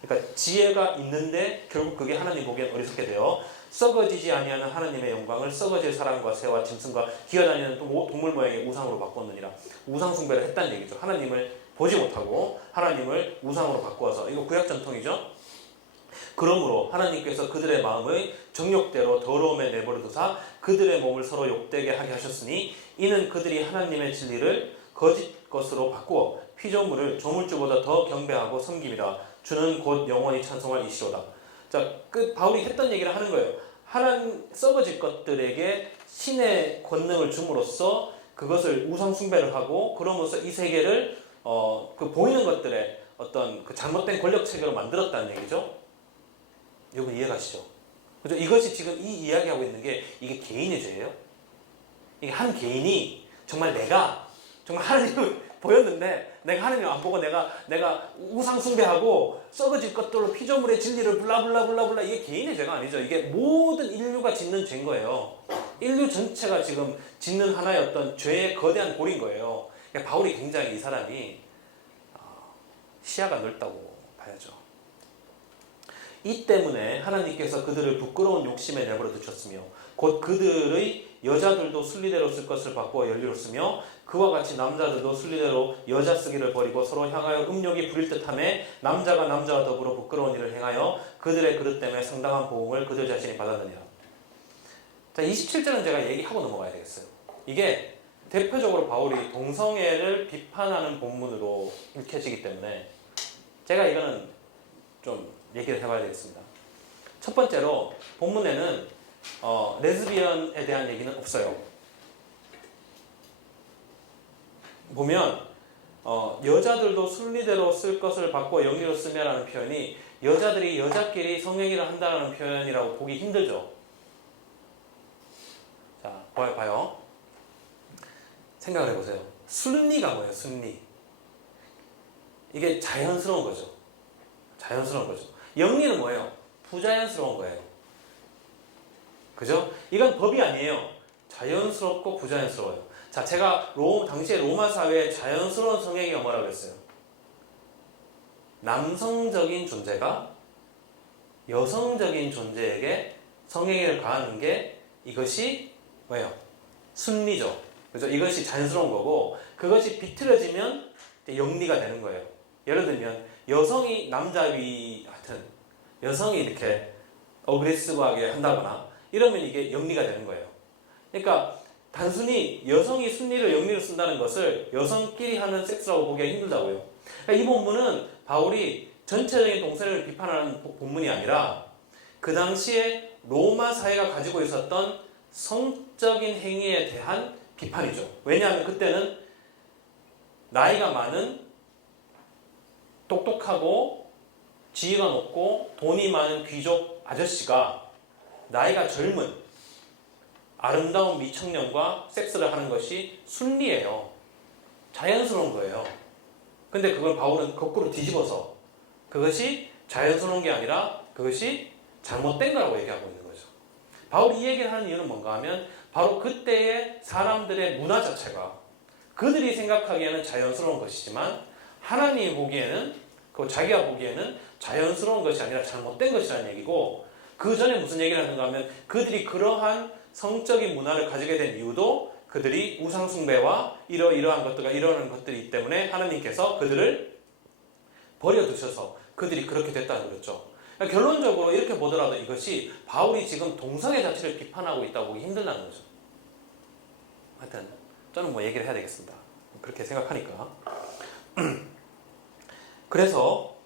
그러니까 지혜가 있는데 결국 그게 하나님 보기엔 어리석게 되어 썩어지지 아니하는 하나님의 영광을 썩어질 사람과 새와 짐승과 기어다니는 동물 모양의 우상으로 바꿨느니라. 우상 숭배를 했다는 얘기죠. 하나님을 보지 못하고 하나님을 우상으로 바꾸어서. 이거 구약 전통이죠. 그러므로 하나님께서 그들의 마음의 정욕대로 더러움에 내버려 두사 그들의 몸을 서로 욕되게 하게 하셨으니 이는 그들이 하나님의 진리를 거짓 것으로 바꾸어 피조물을 조물주보다 더 경배하고 섬김이라. 주는 곧 영원히 찬송할 이시로다. 자, 바울이 했던 얘기를 하는 거예요. 하나님 썩어질 것들에게 신의 권능을 줌으로써 그것을 우상 숭배를 하고, 그러면서 이 세계를 그 보이는 것들의 어떤 그 잘못된 권력 체계로 만들었다는 얘기죠. 여러분 이해가시죠? 그죠? 이것이 지금 이 이야기하고 있는 게 이게 개인의 죄예요. 이게 한 개인이 정말 내가 정말 하나님을 보였는데 내가 하나님을 안 보고 내가 우상 숭배하고 썩어질 것들로 피조물의 진리를 블라블라블라블라, 이게 개인의 죄가 아니죠. 이게 모든 인류가 짓는 죄인 거예요. 인류 전체가 지금 짓는 하나의 어떤 죄의 거대한 골인 거예요. 그러니까 바울이 굉장히 이 사람이 시야가 넓다고 봐야죠. 이 때문에 하나님께서 그들을 부끄러운 욕심에 내버려 두셨으며 곧 그들의 여자들도 순리대로 쓸 것을 바꾸어 열리로 쓰며 그와 같이 남자들도 순리대로 여자 쓰기를 버리고 서로 향하여 음욕이 부릴 듯하며 남자가 남자와 더불어 부끄러운 일을 행하여 그들의 그릇 때문에 상당한 보응을 그들 자신이 받았느니라. 자, 27절은 제가 얘기하고 넘어가야 되겠어요. 이게 대표적으로 바울이 동성애를 비판하는 본문으로 읽혀지기 때문에 제가 이거는 좀 얘기를 해봐야 되겠습니다. 첫 번째로 본문에는 레즈비언에 대한 얘기는 없어요. 보면 여자들도 순리대로 쓸 것을 바꿔 영리로 쓰며라는 표현이 여자들이 여자끼리 성행위를 한다는 표현이라고 보기 힘들죠. 자, 봐요. 생각을 해보세요. 순리가 뭐예요? 순리. 이게 자연스러운 거죠. 자연스러운 거죠. 영리는 뭐예요? 부자연스러운 거예요. 그죠? 이건 법이 아니에요. 자연스럽고 부자연스러워요. 자, 제가 당시에 로마 사회의 자연스러운 성행위가 뭐라고 그랬어요? 남성적인 존재가 여성적인 존재에게 성행위를 가하는 게 이것이 뭐예요? 순리죠. 그죠? 이것이 자연스러운 거고, 그것이 비틀어지면 영리가 되는 거예요. 예를 들면 여성이 하여튼 여성이 이렇게 어그레시브하게 한다거나 이러면 이게 영리가 되는 거예요. 그러니까 단순히 여성이 순리를 영리로 쓴다는 것을 여성끼리 하는 섹스라고 보기가 힘들다고요. 그러니까 이 본문은 바울이 전체적인 동성애를 비판하는 본문이 아니라 그 당시에 로마 사회가 가지고 있었던 성적인 행위에 대한 비판이죠. 왜냐하면 그때는 나이가 많은 똑똑하고 지위가 높고 돈이 많은 귀족 아저씨가 나이가 젊은 아름다운 미청년과 섹스를 하는 것이 순리예요. 자연스러운 거예요. 근데 그걸 바울은 거꾸로 뒤집어서 그것이 자연스러운 게 아니라 그것이 잘못된 거라고 얘기하고 있는 거죠. 바울이 이 얘기를 하는 이유는 뭔가 하면 바로 그때의 사람들의 문화 자체가 그들이 생각하기에는 자연스러운 것이지만 하나님이 보기에는, 자기가 보기에는 자연스러운 것이 아니라 잘못된 것이라는 얘기고, 그 전에 무슨 얘기를 하는가 하면 그들이 그러한 성적인 문화를 가지게 된 이유도 그들이 우상숭배와 이러한 것들과 이러한 것들이 있기 때문에 하나님께서 그들을 버려두셔서 그들이 그렇게 됐다고 그랬죠. 그러니까 결론적으로 이렇게 보더라도 이것이 바울이 지금 동성애 자체를 비판하고 있다고 보기 힘들다는 거죠. 하여튼 저는 뭐 얘기를 해야 되겠습니다. 그렇게 생각하니까. 그래서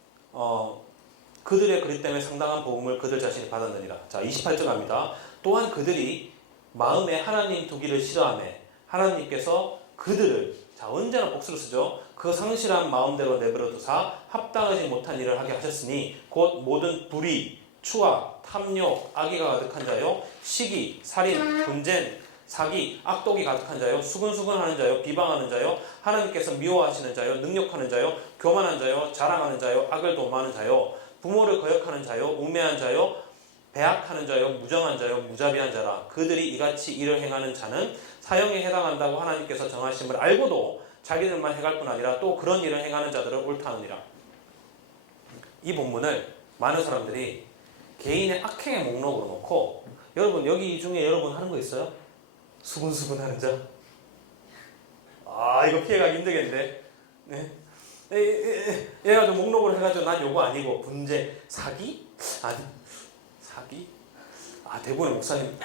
그들의 그릇 때문에 상당한 복음을 그들 자신이 받았느니라. 자, 28절 갑니다. 또한 그들이 마음에 하나님 두기를 싫어하며 하나님께서 그들을, 자, 언제나 복수를 쓰죠. 그 상실한 마음대로 내버려 두사 합당하지 못한 일을 하게 하셨으니 곧 모든 불의, 추악, 탐욕, 악의가 가득한 자요, 시기, 살인, 분쟁, 사기, 악독이 가득한 자요, 수근수근하는 자요, 비방하는 자요, 하나님께서 미워하시는 자요, 능욕하는 자요, 교만한 자요, 자랑하는 자요, 악을 도모하는 자요, 부모를 거역하는 자요, 우매한 자요, 배악하는 자요, 무정한 자요, 무자비한 자라. 그들이 이같이 일을 행하는 자는 사형에 해당한다고 하나님께서 정하심을 알고도 자기들만 행할 뿐 아니라 또 그런 일을 행하는 자들을 옳다느니라. 이 본문을 많은 사람들이 개인의 악행의 목록으로 놓고, 여러분 여기 이 중에 여러분 하는 거 있어요? 수근수근하는 자? 이거 피해가기 힘들겠는데. 네. 얘가 좀 목록으로 해가지고 난 요거 아니고 분쟁, 사기? 아니, 사기? 대부분의 목사님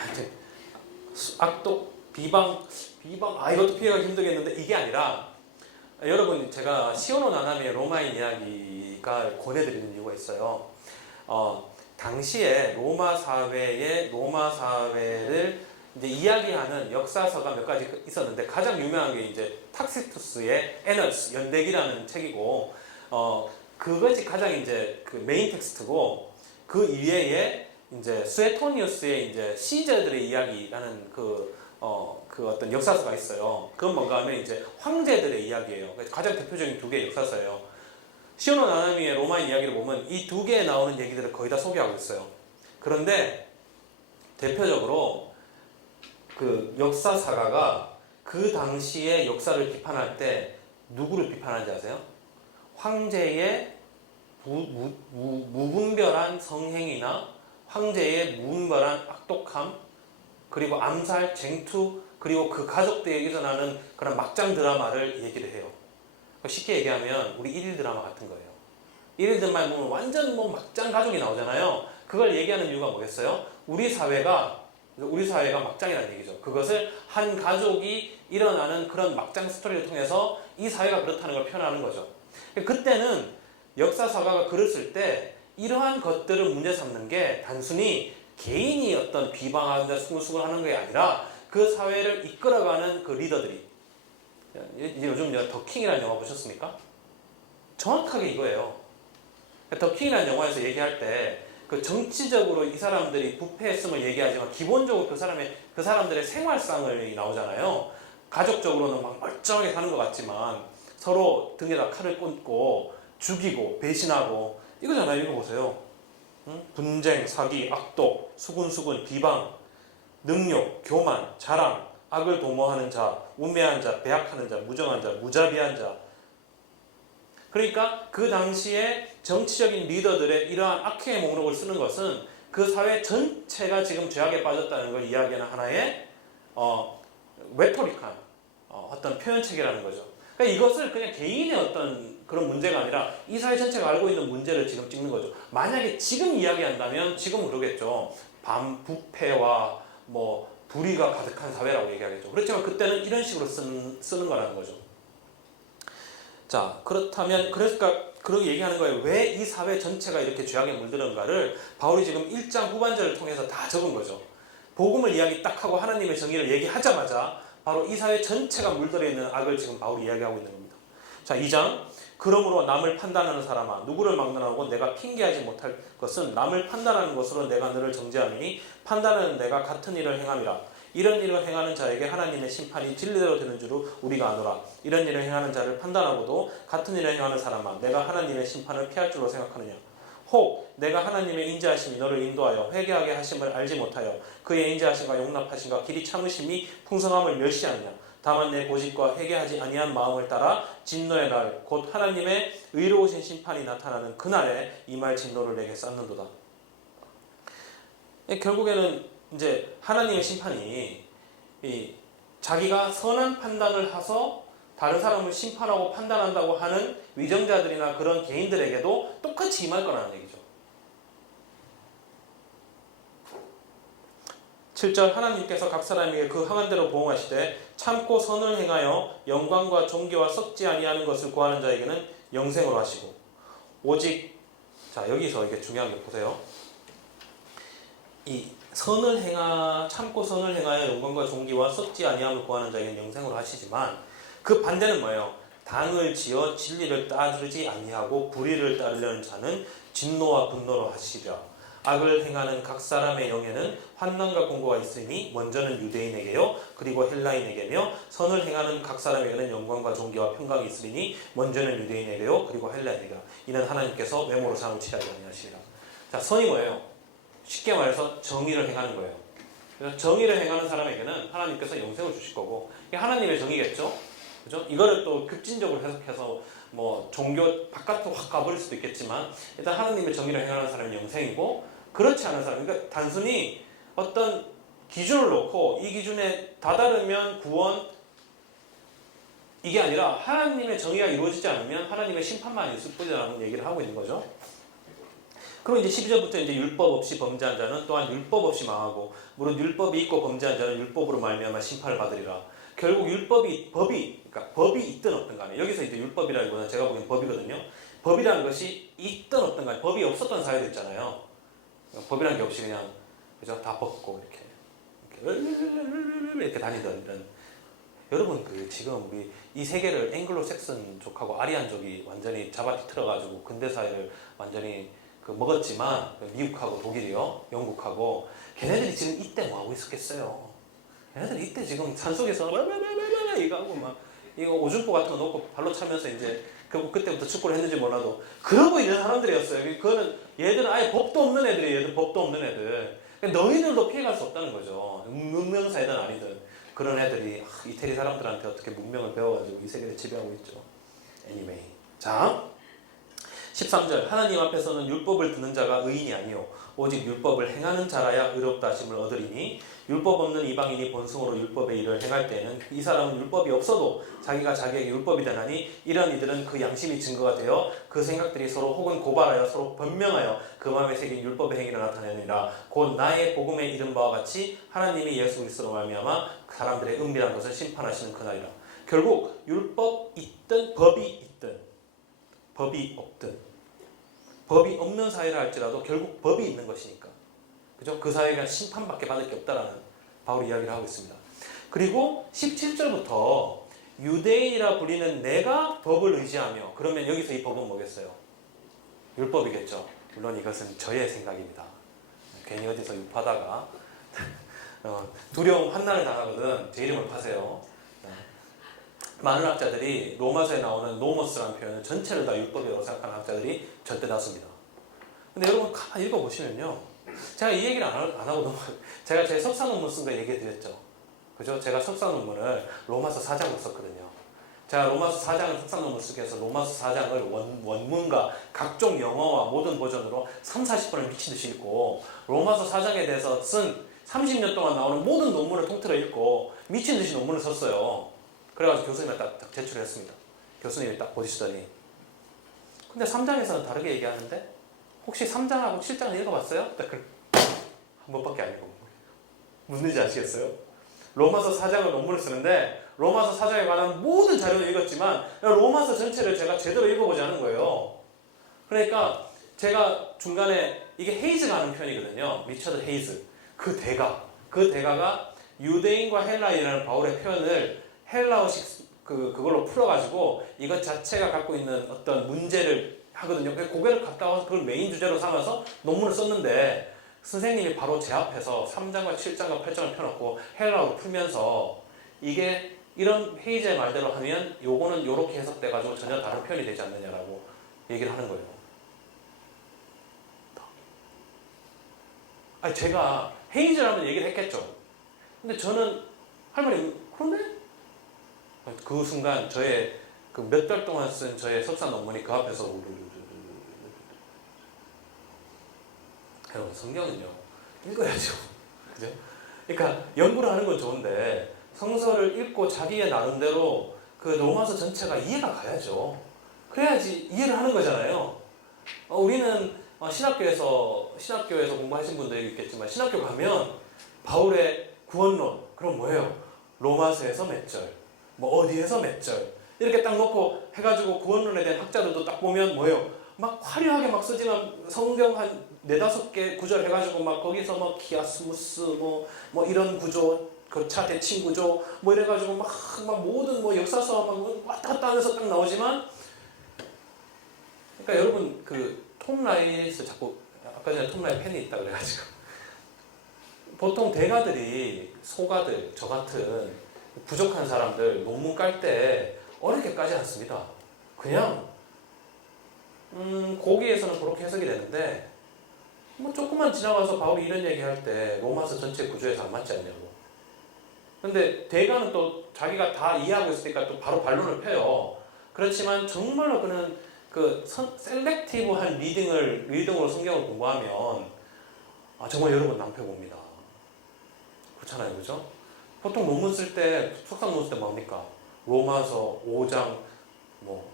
악독, 비방, 이것도 피해가기 힘들겠는데, 이게 아니라 여러분 제가 시오노 나나미의 로마인 이야기가 권해드리는 이유가 있어요. 당시에 로마 사회를 이제 이야기하는 역사서가 몇 가지 있었는데 가장 유명한 게 이제 탁시투스의 에너스 연대기라는 책이고 그것이 가장 이제 그 메인 텍스트고 그 이외에 이제 수에토니우스의 이제 시저들의 이야기라는 그 어떤 역사서가 있어요. 그건 뭔가 하면 이제 황제들의 이야기예요. 가장 대표적인 두 개의 역사서예요. 시오노 나나미의 로마인 이야기를 보면 이 두 개에 나오는 얘기들을 거의 다 소개하고 있어요. 그런데 대표적으로 그 역사사가가 그 당시의 역사를 비판할 때 누구를 비판하는지 아세요? 황제의 무분별한 성행위나 황제의 무분별한 악독함 그리고 암살, 쟁투 그리고 그 가족들에 일어나는 그런 막장 드라마를 얘기를 해요. 쉽게 얘기하면 우리 일일 드라마 같은 거예요. 일일 드라마 보면 완전 뭐 막장 가족이 나오잖아요. 그걸 얘기하는 이유가 뭐겠어요? 우리 사회가 막장이라는 얘기죠. 그것을 한 가족이 일어나는 그런 막장 스토리를 통해서 이 사회가 그렇다는 걸 표현하는 거죠. 그때는 역사사가가 글을 쓸 때 이러한 것들을 문제 삼는 게 단순히 개인이 어떤 비방하는데 수근수근하는 게 아니라 그 사회를 이끌어가는 그 리더들이 요즘 더킹이라는 영화 보셨습니까? 정확하게 이거예요. 더킹이라는 영화에서 얘기할 때 그 정치적으로 이 사람들이 부패했음을 얘기하지만 기본적으로 그 사람들의 생활상을 나오잖아요. 가족적으로는 막 멀쩡하게 사는 것 같지만 서로 등에다 칼을 꽂고 죽이고 배신하고 이거잖아요. 이거 보세요. 분쟁, 사기, 악독, 수군수군, 비방, 능욕, 교만, 자랑, 악을 도모하는 자, 우매한 자, 배약하는 자, 무정한 자, 무자비한 자. 그러니까 그 당시에 정치적인 리더들의 이러한 악행의 목록을 쓰는 것은 그 사회 전체가 지금 죄악에 빠졌다는 걸 이야기하는 하나의 외톨릭한 어떤 표현체계라는 거죠. 그러니까 이것을 그냥 개인의 어떤 그런 문제가 아니라 이 사회 전체가 알고 있는 문제를 지금 찍는 거죠. 만약에 지금 이야기한다면 지금은 그러겠죠. 부패와 뭐 불의가 가득한 사회라고 얘기하겠죠. 그렇지만 그때는 이런 식으로 쓰는 거라는 거죠. 자, 그렇다면 그렇게 얘기하는 거예요. 왜 이 사회 전체가 이렇게 죄악에 물드는가를 바울이 지금 1장 후반절을 통해서 다 적은 거죠. 복음을 이야기 딱 하고 하나님의 정의를 얘기하자마자 바로 이 사회 전체가 물들어 있는 악을 지금 바울이 이야기하고 있는 겁니다. 자, 2장. 그러므로 남을 판단하는 사람아 누구를 막론하고 내가 핑계하지 못할 것은 남을 판단하는 것으로 내가 너를 정죄함이니 판단하는 내가 같은 일을 행함이라. 이런 일을 행하는 자에게 하나님의 심판이 진리대로 되는 줄을 우리가 아노라. 이런 일을 행하는 자를 판단하고도 같은 일을 행하는 사람아 내가 하나님의 심판을 피할 줄로 생각하느냐. 혹 내가 하나님의 인자하심이 너를 인도하여 회개하게 하심을 알지 못하여 그의 인자하심과 용납하심과 길이 참으심이 풍성함을 멸시하느냐. 다만 내 고집과 회개하지 아니한 마음을 따라 진노의 날 곧 하나님의 의로우신 심판이 나타나는 그날에 임할 진노를 내게 쌓는도다. 결국에는 이제 하나님의 심판이 자기가 선한 판단을 해서 다른 사람을 심판하고 판단한다고 하는 위정자들이나 그런 개인들에게도 똑같이 임할 거라는 얘기죠. 7절 하나님께서 각 사람에게 그 항한 대로 보응하시되 참고 선을 행하여 영광과 존귀와 썩지 아니하는 것을 구하는 자에게는 영생으로 하시고 오직 자 여기서 이게 중요한 게 보세요. 이 참고 선을 행하여 영광과 존귀와 썩지 아니함을 구하는 자에게는 영생으로 하시지만 그 반대는 뭐예요? 당을 지어 진리를 따르지 아니하고 불의를 따르려는 자는 진노와 분노로 하시리라. 악을 행하는 각 사람의 영에는 환난과 공고가 있으니 먼저는 유대인에게요 그리고 헬라인에게며 선을 행하는 각 사람에게는 영광과 존귀와 평강이 있으니 먼저는 유대인에게요 그리고 헬라인에게요. 이는 하나님께서 외모로 사람을 취하지 아니하시리라. 자, 선이 뭐예요? 쉽게 말해서 정의를 행하는 거예요. 그래서 정의를 행하는 사람에게는 하나님께서 영생을 주실 거고 이게 하나님의 정의겠죠? 그죠? 이거를 또 급진적으로 해석해서 뭐 종교 바깥으로 확 가버릴 수도 있겠지만 일단 하나님의 정의를 행하는 사람은 영생이고 그렇지 않은 사람, 그러니까 단순히 어떤 기준을 놓고 이 기준에 다다르면 구원 이게 아니라 하나님의 정의가 이루어지지 않으면 하나님의 심판만 있을 뿐이라는 얘기를 하고 있는 거죠. 그리고 이제 12절부터 이제 율법 없이 범죄한 자는 또한 율법 없이 망하고 물론 율법이 있고 범죄한 자는 율법으로 말미암아 심판을 받으리라. 결국 그러니까 법이 있든 없든 간에 여기서 이제 율법이라기보다는 제가 보기엔 법이거든요. 법이라는 것이 있든 없든 간에 법이 없었던 사회도 있잖아요. 법이라는 게 없이 그냥 그죠? 다 벗고 이렇게 다니던 이런. 여러분 그 지금 우리 이 세계를 앵글로색슨족하고 아리안족이 완전히 잡아뒤틀어가지고 근대 사회를 완전히 그 먹었지만 미국하고 독일이요, 영국하고 걔네들이 지금 이때 뭐 하고 있었겠어요? 걔네들이 이때 지금 산속에서 이거 하고 막 이거 오줌포 같은 거 놓고 발로 차면서 이제 그때부터 축구를 했는지 몰라도 그러고 있는 사람들이었어요. 그거는 얘들은 아예 법도 없는 애들이에요. 얘들 법도 없는 애들. 너희들도 피해갈 수 없다는 거죠. 문명사회든 아니든 그런 애들이 이태리 사람들한테 어떻게 문명을 배워가지고 이 세계를 지배하고 있죠. Anyway. 자 13절 하나님 앞에서는 율법을 듣는 자가 의인이 아니요 오직 율법을 행하는 자라야 의롭다 하심을 얻으리니 율법 없는 이방인이 본성으로 율법의 일을 행할 때에는 이 사람은 율법이 없어도 자기가 자기에게 율법이 되나니 이런 이들은 그 양심이 증거가 되어 그 생각들이 서로 혹은 고발하여 서로 변명하여 그 마음에 새긴 율법의 행위를 나타내느니라. 곧 나의 복음에 이른 바와 같이 하나님이 예수 그리스도로 말미암아 사람들의 은밀한 것을 심판하시는 그날이라. 결국 율법 있든 법이 없든 법이 없는 사회라 할지라도 결국 법이 있는 것이니까 그죠? 그 사회가 심판밖에 받을 게 없다라는 바울이 이야기를 하고 있습니다. 그리고 17절부터 유대인이라 불리는 내가 법을 의지하며 그러면 여기서 이 법은 뭐겠어요? 율법이겠죠. 물론 이것은 저의 생각입니다. 괜히 어디서 유파다가 두려움 환난을 당하거든 제 이름을 파세요. 많은 학자들이 로마서에 나오는 노모스라는 표현을 전체를 다 율법이라고 생각하는 학자들이 절대 다수입니다. 근데 여러분 가만히 읽어보시면요. 제가 이 얘기를 안 하고 넘어가요. 제가 제 석사 논문 쓴 거 얘기해 드렸죠. 그죠? 제가 석사 논문을 로마서 4장을 썼거든요. 제가 로마서 4장을 석사 논문 쓰기 위해서 로마서 4장을 원문과 각종 영어와 모든 버전으로 30-40번을 미친 듯이 읽고 로마서 4장에 대해서 쓴 30년 동안 나오는 모든 논문을 통틀어 읽고 미친 듯이 논문을 썼어요. 그래가지고 교수님한테 딱 제출했습니다. 교수님이 딱 보시더니 근데 3장에서는 다르게 얘기하는데 혹시 3장하고 7장을 읽어봤어요? 딱 한 번밖에 안 읽어본 거예요. 무슨 일인지 아시겠어요? 로마서 4장을 논문을 쓰는데 로마서 4장에 관한 모든 자료를 읽었지만 로마서 전체를 제가 제대로 읽어보지 않은 거예요. 그러니까 제가 중간에 이게 헤이즈가 하는 편이거든요. 리처드 헤이즈. 그 대가가 유대인과 헬라인이라는 바울의 표현을 헬라어식 그걸로 풀어가지고 이것 자체가 갖고 있는 어떤 문제를 하거든요. 고개를 갖다 와서 그걸 메인 주제로 삼아서 논문을 썼는데 선생님이 바로 제 앞에서 3장과 7장과 8장을 펴놓고 헬라어로 풀면서 이게 이런 헤이즈의 말대로 하면 요거는 요렇게 해석돼가지고 전혀 다른 표현이 되지 않느냐라고 얘기를 하는 거예요. 아니 제가 헤이즈라면 얘기를 했겠죠. 근데 저는 할 말이 그런데? 그 순간 저의 그 몇 달 동안 쓴 저의 석사 논문이 그 앞에서 여러분 성경은요 읽어야죠. 그죠? 그러니까 연구를 하는 건 좋은데 성서를 읽고 자기의 나름대로 그 로마서 전체가 이해가 가야죠. 그래야지 이해를 하는 거잖아요. 우리는 신학교에서 공부하신 분들이 있겠지만 신학교 가면 바울의 구원론 그럼 뭐예요? 로마서에서 몇 절, 뭐 어디에서 몇 절 이렇게 딱 놓고 해가지고 구원론에 대한 학자들도 딱 보면 뭐예요? 막 화려하게 막 쓰지만 성경 한 4-5개 구절 해가지고 막 거기서 뭐 키아스무스 뭐 이런 구조 거차 대칭 구조 뭐 이래가지고 막 모든 뭐 역사서 막 왔다 갔다 하면서 딱 나오지만 그러니까 여러분 그 톰 라이스 자꾸 아까 전에 톰 라이 팬이 있다 그래가지고 보통 대가들이 소가들 저 같은 부족한 사람들 논문 깔 때 어렵게 까지 않습니다. 그냥 거기에서는 그렇게 해석이 되는데 뭐 조금만 지나가서 바울이 이런 얘기할 때 로마서 전체 구조에 안 맞지 않냐고. 근데 대가는 또 자기가 다 이해하고 있으니까 또 바로 반론을 펴요. 그렇지만 정말로 그는 그 셀렉티브한 리딩으로 성경을 공부하면 정말 여러분 낭패 봅니다. 그렇잖아요, 그죠? 보통 논문 쓸 때 석사 논문 쓸 때 뭡니까? 로마서 5장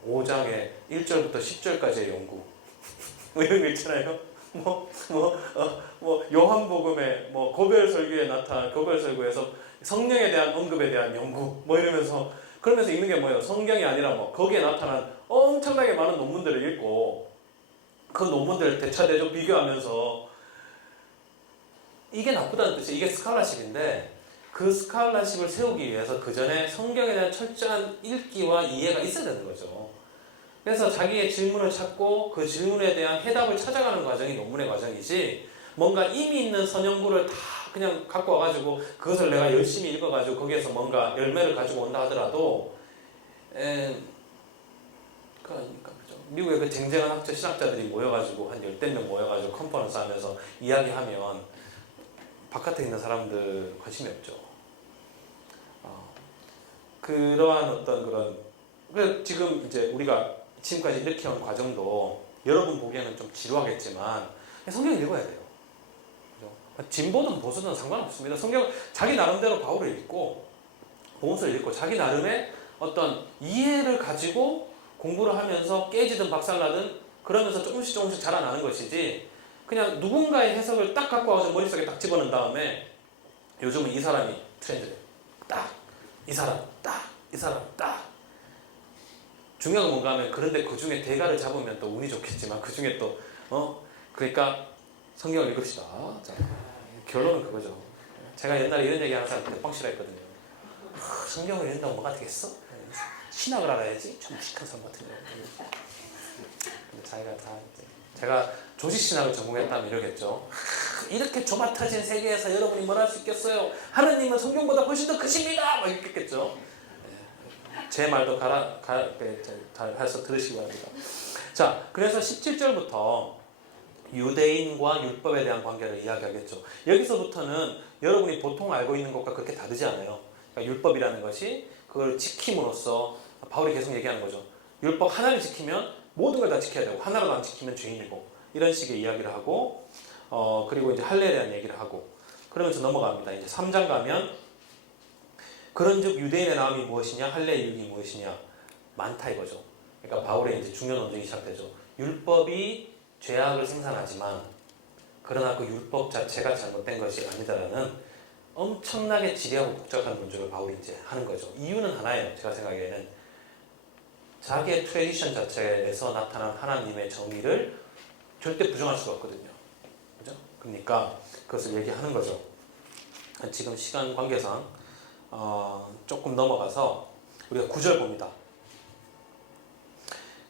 5장의 1절부터 10절까지의 연구 뭐 이런 거 있잖아요. 요한복음의 고별 설교에 나타난 고별 설교에서 성령에 대한 언급에 대한 연구 뭐 이러면서 그러면서 읽는 게 뭐예요? 성경이 아니라 뭐 거기에 나타난 엄청나게 많은 논문들을 읽고 그 논문들을 대차대조 비교하면서 이게 나쁘다는 뜻이에요. 이게 스칼라십인데 그 스칼라십을 세우기 위해서 그 전에 성경에 대한 철저한 읽기와 이해가 있어야 되는 거죠. 그래서 자기의 질문을 찾고 그 질문에 대한 해답을 찾아가는 과정이 논문의 과정이지 뭔가 이미 있는 선형구를 다 그냥 갖고 와가지고 그것을 내가 열심히 읽어가지고 거기에서 뭔가 열매를 가지고 온다 하더라도 그러니까 그죠. 미국의 그 쟁쟁한 학者신학자들이 모여가지고 한 10명 모여가지고 컨퍼런스 하면서 이야기하면 바깥에 있는 사람들 관심이 없죠. 그러한 어떤 그런 지금 이제 우리가 지금까지 이렇게 온 과정도 여러분 보기에는 좀 지루하겠지만 성경 읽어야 돼요. 그죠? 진보든 보수든 상관없습니다. 성경 자기 나름대로 바울을 읽고 복음서를 읽고 자기 나름의 어떤 이해를 가지고 공부를 하면서 깨지든 박살나든 그러면서 조금씩 자라나는 것이지 그냥 누군가의 해석을 딱 갖고 와서 머릿속에 딱 집어넣은 다음에 요즘은 이 사람이 트렌드래요. 딱! 이 사람 딱! 이 사람 딱! 중요한 건 뭔가 하면 그런데 그 중에 대가를 잡으면 또 운이 좋겠지만 그 중에 또 그러니까 성경을 읽읍시다. 자, 결론은 그거죠. 제가 옛날에 이런 얘기 하는 사람한테 뻥 싫어했거든요. 성경을 읽는다고 뭐가 되겠어? 신학을 알아야지. 참 무식한 사람 같은데. 근데 자기가 다 제가 조직신학을 전공했다면 이러겠죠. 이렇게 좁아터진 세계에서 여러분이 뭘 할 수 있겠어요? 하느님은 성경보다 훨씬 더 크십니다. 막 이랬겠죠. 제 말도 잘 해서 들으시기 바랍니다. 자, 그래서 17절부터 유대인과 율법에 대한 관계를 이야기하겠죠. 여기서부터는 여러분이 보통 알고 있는 것과 그렇게 다르지 않아요. 그러니까 율법이라는 것이 그걸 지킴으로써 바울이 계속 얘기하는 거죠. 율법 하나를 지키면 모든 걸 다 지켜야 되고 하나라도 안 지키면 죄인이고 이런 식의 이야기를 하고 그리고 이제 할례에 대한 얘기를 하고 그러면서 넘어갑니다. 이제 3장 가면 그런즉 유대인의 나음이 무엇이냐 할례의 유익이 무엇이냐 많다 이거죠. 그러니까 바울의 이제 중요 논증이 시작되죠. 율법이 죄악을 생산하지만 그러나 그 율법 자체가 잘못된 것이 아니다라는 엄청나게 지리하고 복잡한 논증을 바울이 이제 하는 거죠. 이유는 하나예요. 제가 생각에는 자기의 트레디션 자체에서 나타난 하나님의 정의를 절대 부정할 수가 없거든요. 그죠? 그러니까 그것을 얘기하는 거죠. 지금 시간 관계상 조금 넘어가서 우리가 9절 봅니다.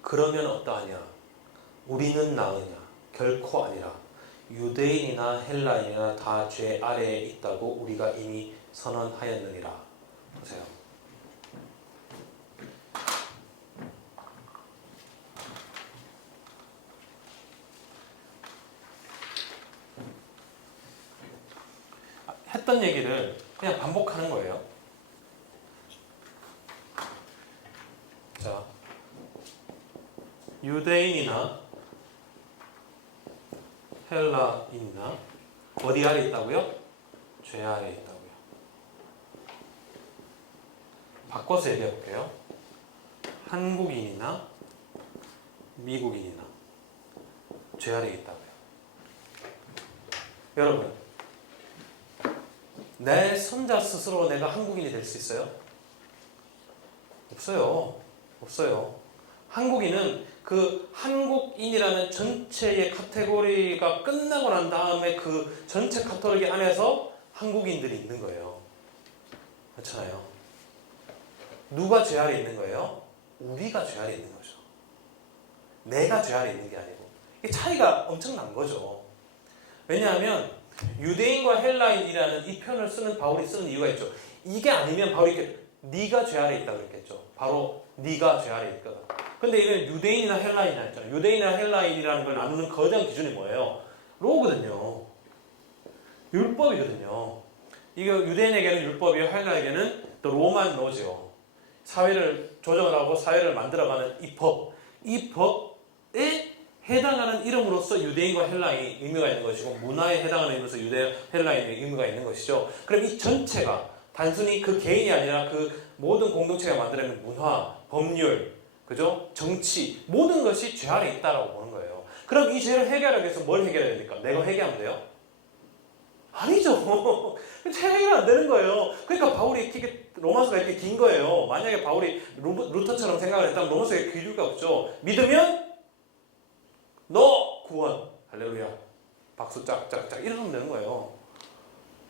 그러면 어떠하냐? 우리는 나으냐? 결코 아니라. 유대인이나 헬라인이나 다 죄 아래에 있다고 우리가 이미 선언하였느니라. 보세요. 했던 얘기를 그냥 반복하는 거예요. 자, 유대인이나 헬라인이나 어디 아래 있다고요? 죄 아래 있다고요. 바꿔서 얘기해 볼게요. 한국인이나 미국인이나 죄 아래 있다고요. 여러분, 내 손자 스스로 내가 한국인이 될 수 있어요? 없어요. 한국인은 그 한국인이라는 전체의 카테고리가 끝나고 난 다음에 그 전체 카테고리 안에서 한국인들이 있는 거예요. 그렇잖아요. 누가 죄 아래 있는 거예요? 우리가 죄 아래 있는 거죠. 내가 죄 아래 있는 게 아니고. 이게 차이가 엄청난 거죠. 왜냐하면 유대인과 헬라인이라는 이 표현을 쓰는 바울이 쓰는 이유가 있죠. 이게 아니면 바울이 이렇게 네가 죄 아래 있다고 그랬겠죠. 바로 네가 죄 아래 있거든. 근데 이건 유대인이나 헬라인이라 했잖아요. 유대인이나 헬라인이라는 걸 나누는 거대한 기준이 뭐예요? 로거든요. 율법이거든요. 이거 유대인에게는 율법이요, 헬라에게는 또 로만 로죠. 사회를 조정을 하고 사회를 만들어가는 이 법. 이 법에 해당하는 이름으로서 유대인과 헬라인이 의미가 있는 것이고 문화에 해당하는 의미로서 유대 헬라인의 의미가 있는 것이죠. 그럼 이 전체가 단순히 그 개인이 아니라 그 모든 공동체가 만들어내는 문화, 법률, 그죠? 정치 모든 것이 죄 아래 있다라고 보는 거예요. 그럼 이 죄를 해결하기 위해서 뭘 해결해야 됩니까? 내가 회개하면 돼요? 아니죠. 해결 안 되는 거예요. 그러니까 바울이 이렇게 로마서가 이렇게 긴 거예요. 만약에 바울이 루터처럼 생각을 했다면 로마서가 길 이유가 없죠. 믿으면 너 구원. 할렐루야. 박수 짝짝짝 이러면 되는 거예요.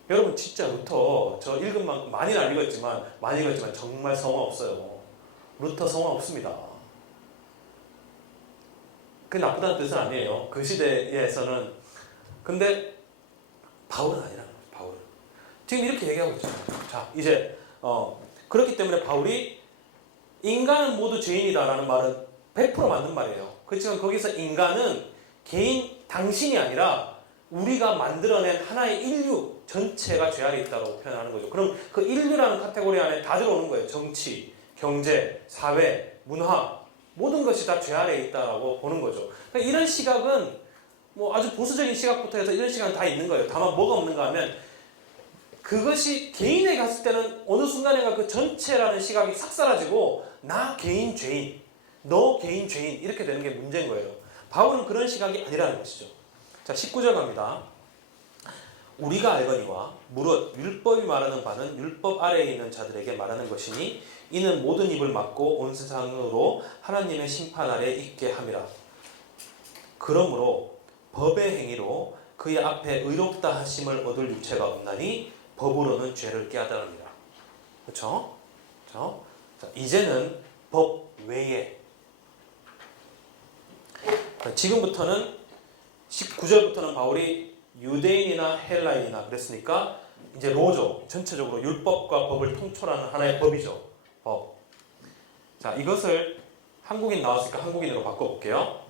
여러분 진짜 루터 저 읽은 만큼 많이는 안 읽었지만 많이 읽었지만 정말 성화 없어요. 루터 성화 없습니다. 그게 나쁘다는 뜻은 아니에요. 그 시대에서는. 근데 바울은 아니라는 거죠. 바울은 지금 이렇게 얘기하고 있잖아요. 자 이제 그렇기 때문에 바울이 인간은 모두 죄인이다라는 말은 100% 맞는 말이에요. 그렇지만 거기서 인간은 개인 당신이 아니라 우리가 만들어낸 하나의 인류 전체가 죄 아래 있다고 표현하는 거죠. 그럼 그 인류라는 카테고리 안에 다 들어오는 거예요. 정치, 경제, 사회, 문화 모든 것이 다 죄 아래에 있다라고 보는 거죠. 그러니까 이런 시각은 뭐 아주 보수적인 시각부터 해서 이런 시각은 다 있는 거예요. 다만 뭐가 없는가 하면 그것이 개인에게 갔을 때는 어느 순간인가 그 전체라는 시각이 싹 사라지고 나 개인 죄인, 너 개인 죄인 이렇게 되는 게 문제인 거예요. 바울은 그런 시각이 아니라는 것이죠. 자 19절 갑니다. 우리가 알거니와 무릇 율법이 말하는 바는 율법 아래에 있는 자들에게 말하는 것이니 이는 모든 입을 막고 온 세상으로 하나님의 심판 아래 있게 함이라. 그러므로 법의 행위로 그의 앞에 의롭다 하심을 얻을 육체가 없나니 법으로는 죄를 깨달으리라. 그렇죠? 자, 이제는 법 외에 지금부터는 19절부터는 바울이 유대인이나 헬라인이나 그랬으니까 이제 로죠. 전체적으로 율법과 법을 통솔하는 하나의 법이죠. 법. 자, 이것을 한국인 나왔으니까 한국인으로 바꿔볼게요.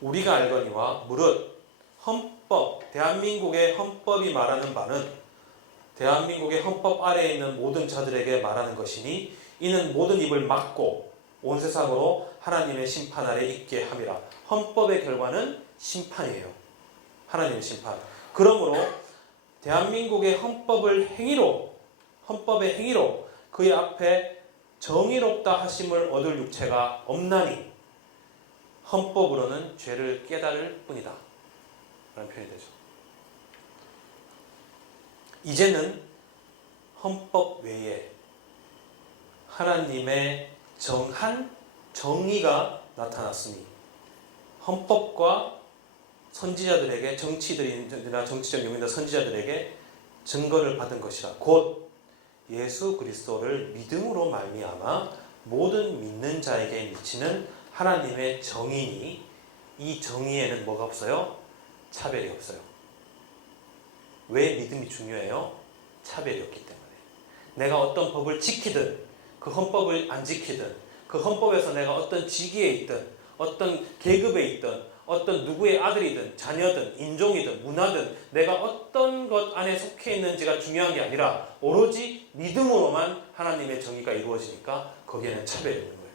우리가 알거니와 무릇 헌법, 대한민국의 헌법이 말하는 바는 대한민국의 헌법 아래에 있는 모든 자들에게 말하는 것이니 이는 모든 입을 막고 온 세상으로 하나님의 심판 아래 있게 함이라. 헌법의 결과는 심판이에요. 하나님의 심판. 그러므로 대한민국의 헌법의 행위로 그의 앞에 정의롭다 하심을 얻을 육체가 없나니 헌법으로는 죄를 깨달을 뿐이다 라는 표현이 되죠. 이제는 헌법 외에 하나님의 정한 정의가 나타났으니 헌법과 선지자들에게 정치들이나 정치적 용인들 선지자들에게 증거를 받은 것이라. 곧 예수 그리스도를 믿음으로 말미암아 모든 믿는 자에게 미치는 하나님의 정의니 이 정의에는 뭐가 없어요? 차별이 없어요. 왜 믿음이 중요해요? 차별이 없기 때문에. 내가 어떤 법을 지키든 그 헌법을 안 지키든 그 헌법에서 내가 어떤 직위에 있든 어떤 계급에 있든 어떤 누구의 아들이든 자녀든 인종이든 문화든 내가 어떤 것 안에 속해 있는지가 중요한 게 아니라 오로지 믿음으로만 하나님의 정의가 이루어지니까 거기에는 차별이 없는 거예요.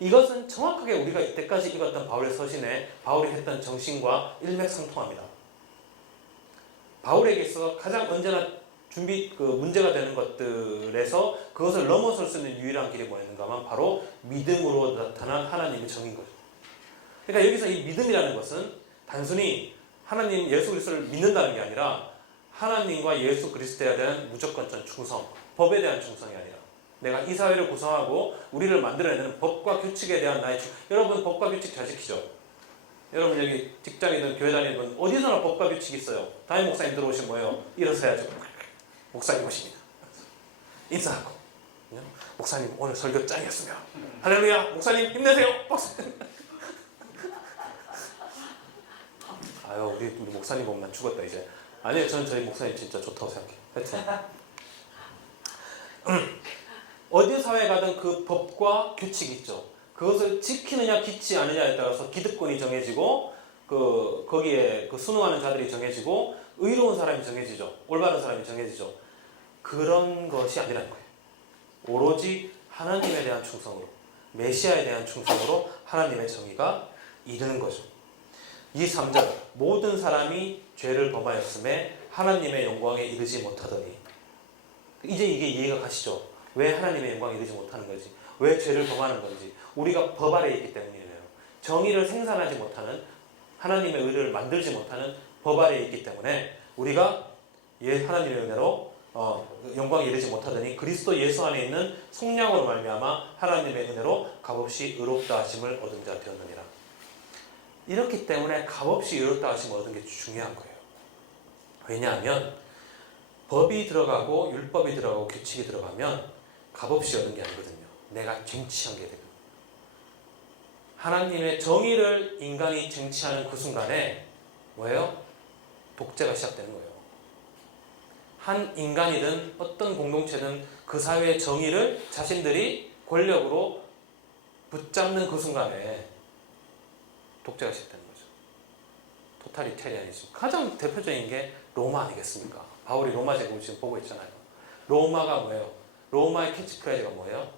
이것은 정확하게 우리가 이때까지 읽었던 바울의 서신에 바울이 했던 정신과 일맥상통합니다. 바울에게 있어서 가장 언제나 문제가 되는 것들에서 그것을 넘어설 수 있는 유일한 길이 뭐였는가 하면 바로 믿음으로 나타난 하나님의 정인 거죠. 그러니까 여기서 이 믿음이라는 것은 단순히 하나님 예수 그리스도를 믿는다는 게 아니라 하나님과 예수 그리스도에 대한 무조건적 충성, 법에 대한 충성이 아니라 내가 이 사회를 구성하고 우리를 만들어내는 법과 규칙에 대한 나의 여러분 법과 규칙 잘 지키죠? 여러분 여기 직장이든 교회 다니든 어디서나 법과 규칙이 있어요. 담임 목사님 들어오시면 뭐예요? 일어서야죠. 목사님 오십니다. 인사하고 목사님 오늘 설교 짱이었으면 할렐루야 목사님 힘내세요. 박수. 아유 우리 목사님 보면 난 죽었다 이제. 아니에요. 저는 저희 목사님 진짜 좋다고 생각해요. 하여튼 어디 사회에 가든 그 법과 규칙이 있죠. 그것을 지키느냐 지키지 않느냐에 따라서 기득권이 정해지고 거기에 순응하는 자들이 정해지고 의로운 사람이 정해지죠. 올바른 사람이 정해지죠. 그런 것이 아니라는 거예요. 오로지 하나님에 대한 충성으로 메시아에 대한 충성으로 하나님의 정의가 이르는 거죠. 이 3절 모든 사람이 죄를 범하였음에 하나님의 영광에 이르지 못하더니 이제 이게 이해가 가시죠? 왜 하나님의 영광에 이르지 못하는 건지 왜 죄를 범하는 건지 우리가 법 아래에 있기 때문이에요. 정의를 생산하지 못하는 하나님의 의를 만들지 못하는 법 아래에 있기 때문에 우리가 하나님의 은혜로 영광에 이르지 못하더니 그리스도 예수 안에 있는 속량으로 말미암아 하나님의 은혜로 값없이 의롭다 하심을 얻은 자 되었느니라. 이렇기 때문에 값없이 의롭다 하심을 얻은 게 중요한 거예요. 왜냐하면 법이 들어가고 율법이 들어가고 규칙이 들어가면 값없이 얻은 게 아니거든요. 내가 쟁취한 게 되거든요. 하나님의 정의를 인간이 쟁취하는 그 순간에 뭐예요? 독재가 시작되는 거예요. 한 인간이든 어떤 공동체든 그 사회의 정의를 자신들이 권력으로 붙잡는 그 순간에 독재가 시작되는 거죠. 토탈리테리아니즘. 가장 대표적인 게 로마 아니겠습니까? 바울이 로마 제국을 지금 보고 있잖아요. 로마가 뭐예요? 로마의 캐치프레이즈가 뭐예요?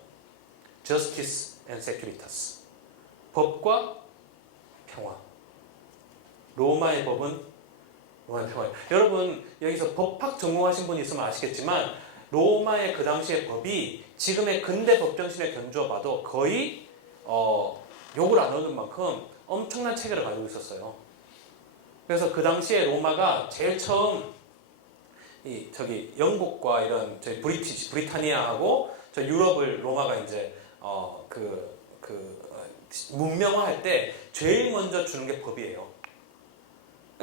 Justice and Securitas. 법과 평화. 로마의 법은 로마의 평화. 여러분 여기서 법학 전공하신 분이 있으면 아시겠지만 로마의 그 당시의 법이 지금의 근대 법 정신에 견주어 봐도 거의 욕을 안 얻는 만큼 엄청난 체계를 가지고 있었어요. 그래서 그 당시에 로마가 제일 처음 영국과 이런 브리타니아하고 유럽을 로마가 이제 문명화할 때 제일 먼저 주는 게 법이에요.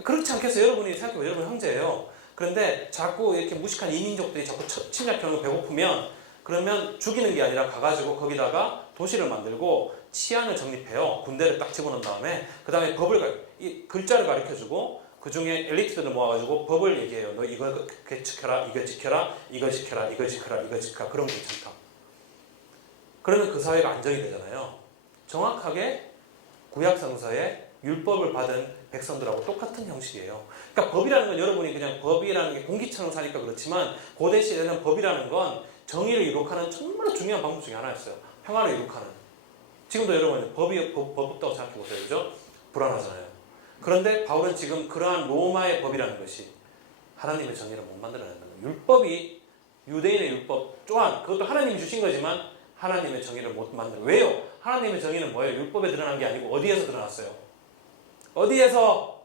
그렇지 않겠어요? 여러분이 생각해보세요. 여러분 형제예요. 그런데 자꾸 이렇게 무식한 이민족들이 자꾸 침략하는 거 배고프면 그러면 죽이는 게 아니라 가가지고 거기다가 도시를 만들고 치안을 정립해요. 군대를 딱 집어넣은 다음에 그 다음에 글자를 가르쳐주고 그 중에 엘리트들을 모아가지고 법을 얘기해요. 너 이거 지켜라, 이거 지켜라, 이거 지켜라, 이거 지켜라, 이거 지켜라. 그런 게 괜찮다. 그러면 그 사회가 안정이 되잖아요. 정확하게 구약성서에 율법을 받은 백성들하고 똑같은 형식이에요. 그러니까 법이라는 건 여러분이 그냥 법이라는 게 공기처럼 사니까 그렇지만 고대 시대에는 법이라는 건 정의를 이룩하는 정말 중요한 방법 중에 하나였어요. 평화를 이룩하는. 지금도 여러분 법이 없다고 생각해보세요. 그죠? 불안하잖아요. 그런데 바울은 지금 그러한 로마의 법이라는 것이 하나님의 정의를 못 만들어낸다는 거예요. 율법이 유대인의 율법 또한 그것도 하나님이 주신 거지만 하나님의 정의를 못 만들어요. 왜요? 하나님의 정의는 뭐예요? 율법에 드러난 게 아니고 어디에서 드러났어요? 어디에서?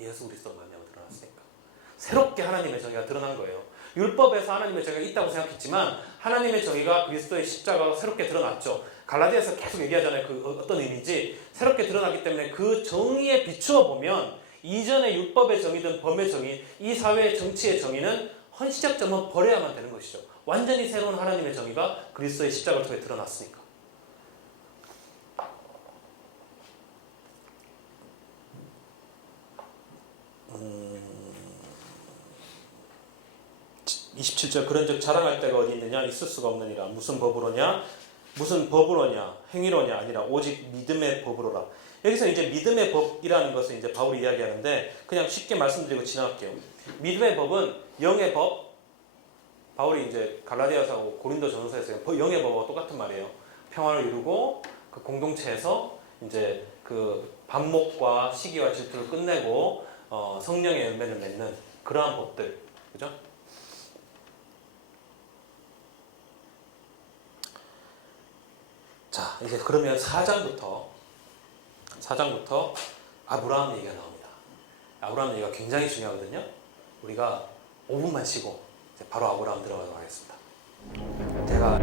예수 그리스도로 말미암아 드러났으니까. 새롭게 하나님의 정의가 드러난 거예요. 율법에서 하나님의 정의가 있다고 생각했지만 하나님의 정의가 그리스도의 십자가가 새롭게 드러났죠. 갈라디아에서 계속 얘기하잖아요. 그 어떤 의미인지. 새롭게 드러났기 때문에 그 정의에 비추어 보면 이전의 율법의 정의든 법의 정의, 이 사회의 정치의 정의는 헌시적점은 버려야만 되는 것이죠. 완전히 새로운 하나님의 정의가 그리스도의 십자가를 통해 드러났으니까. 27절 그런즉 자랑할 데가 어디 있느냐 있을 수가 없느니라. 무슨 법으로냐 행위로냐 아니라 오직 믿음의 법으로라. 여기서 이제 믿음의 법이라는 것을 이제 바울이 이야기하는데 그냥 쉽게 말씀드리고 지나갈게요. 믿음의 법은 영의 법. 바울이 이제 갈라디아서하고 고린도전서에서 영의 법과 똑같은 말이에요. 평화를 이루고 그 공동체에서 이제 그 반목과 시기와 질투를 끝내고 성령의 열매를 맺는 그러한 법들, 그죠? 자, 이제 그러면 4장부터 아브라함 얘기가 나옵니다. 아브라함 얘기가 굉장히 중요하거든요. 우리가 5분만 쉬고 이제 바로 아브라함 들어가도록 하겠습니다. 제가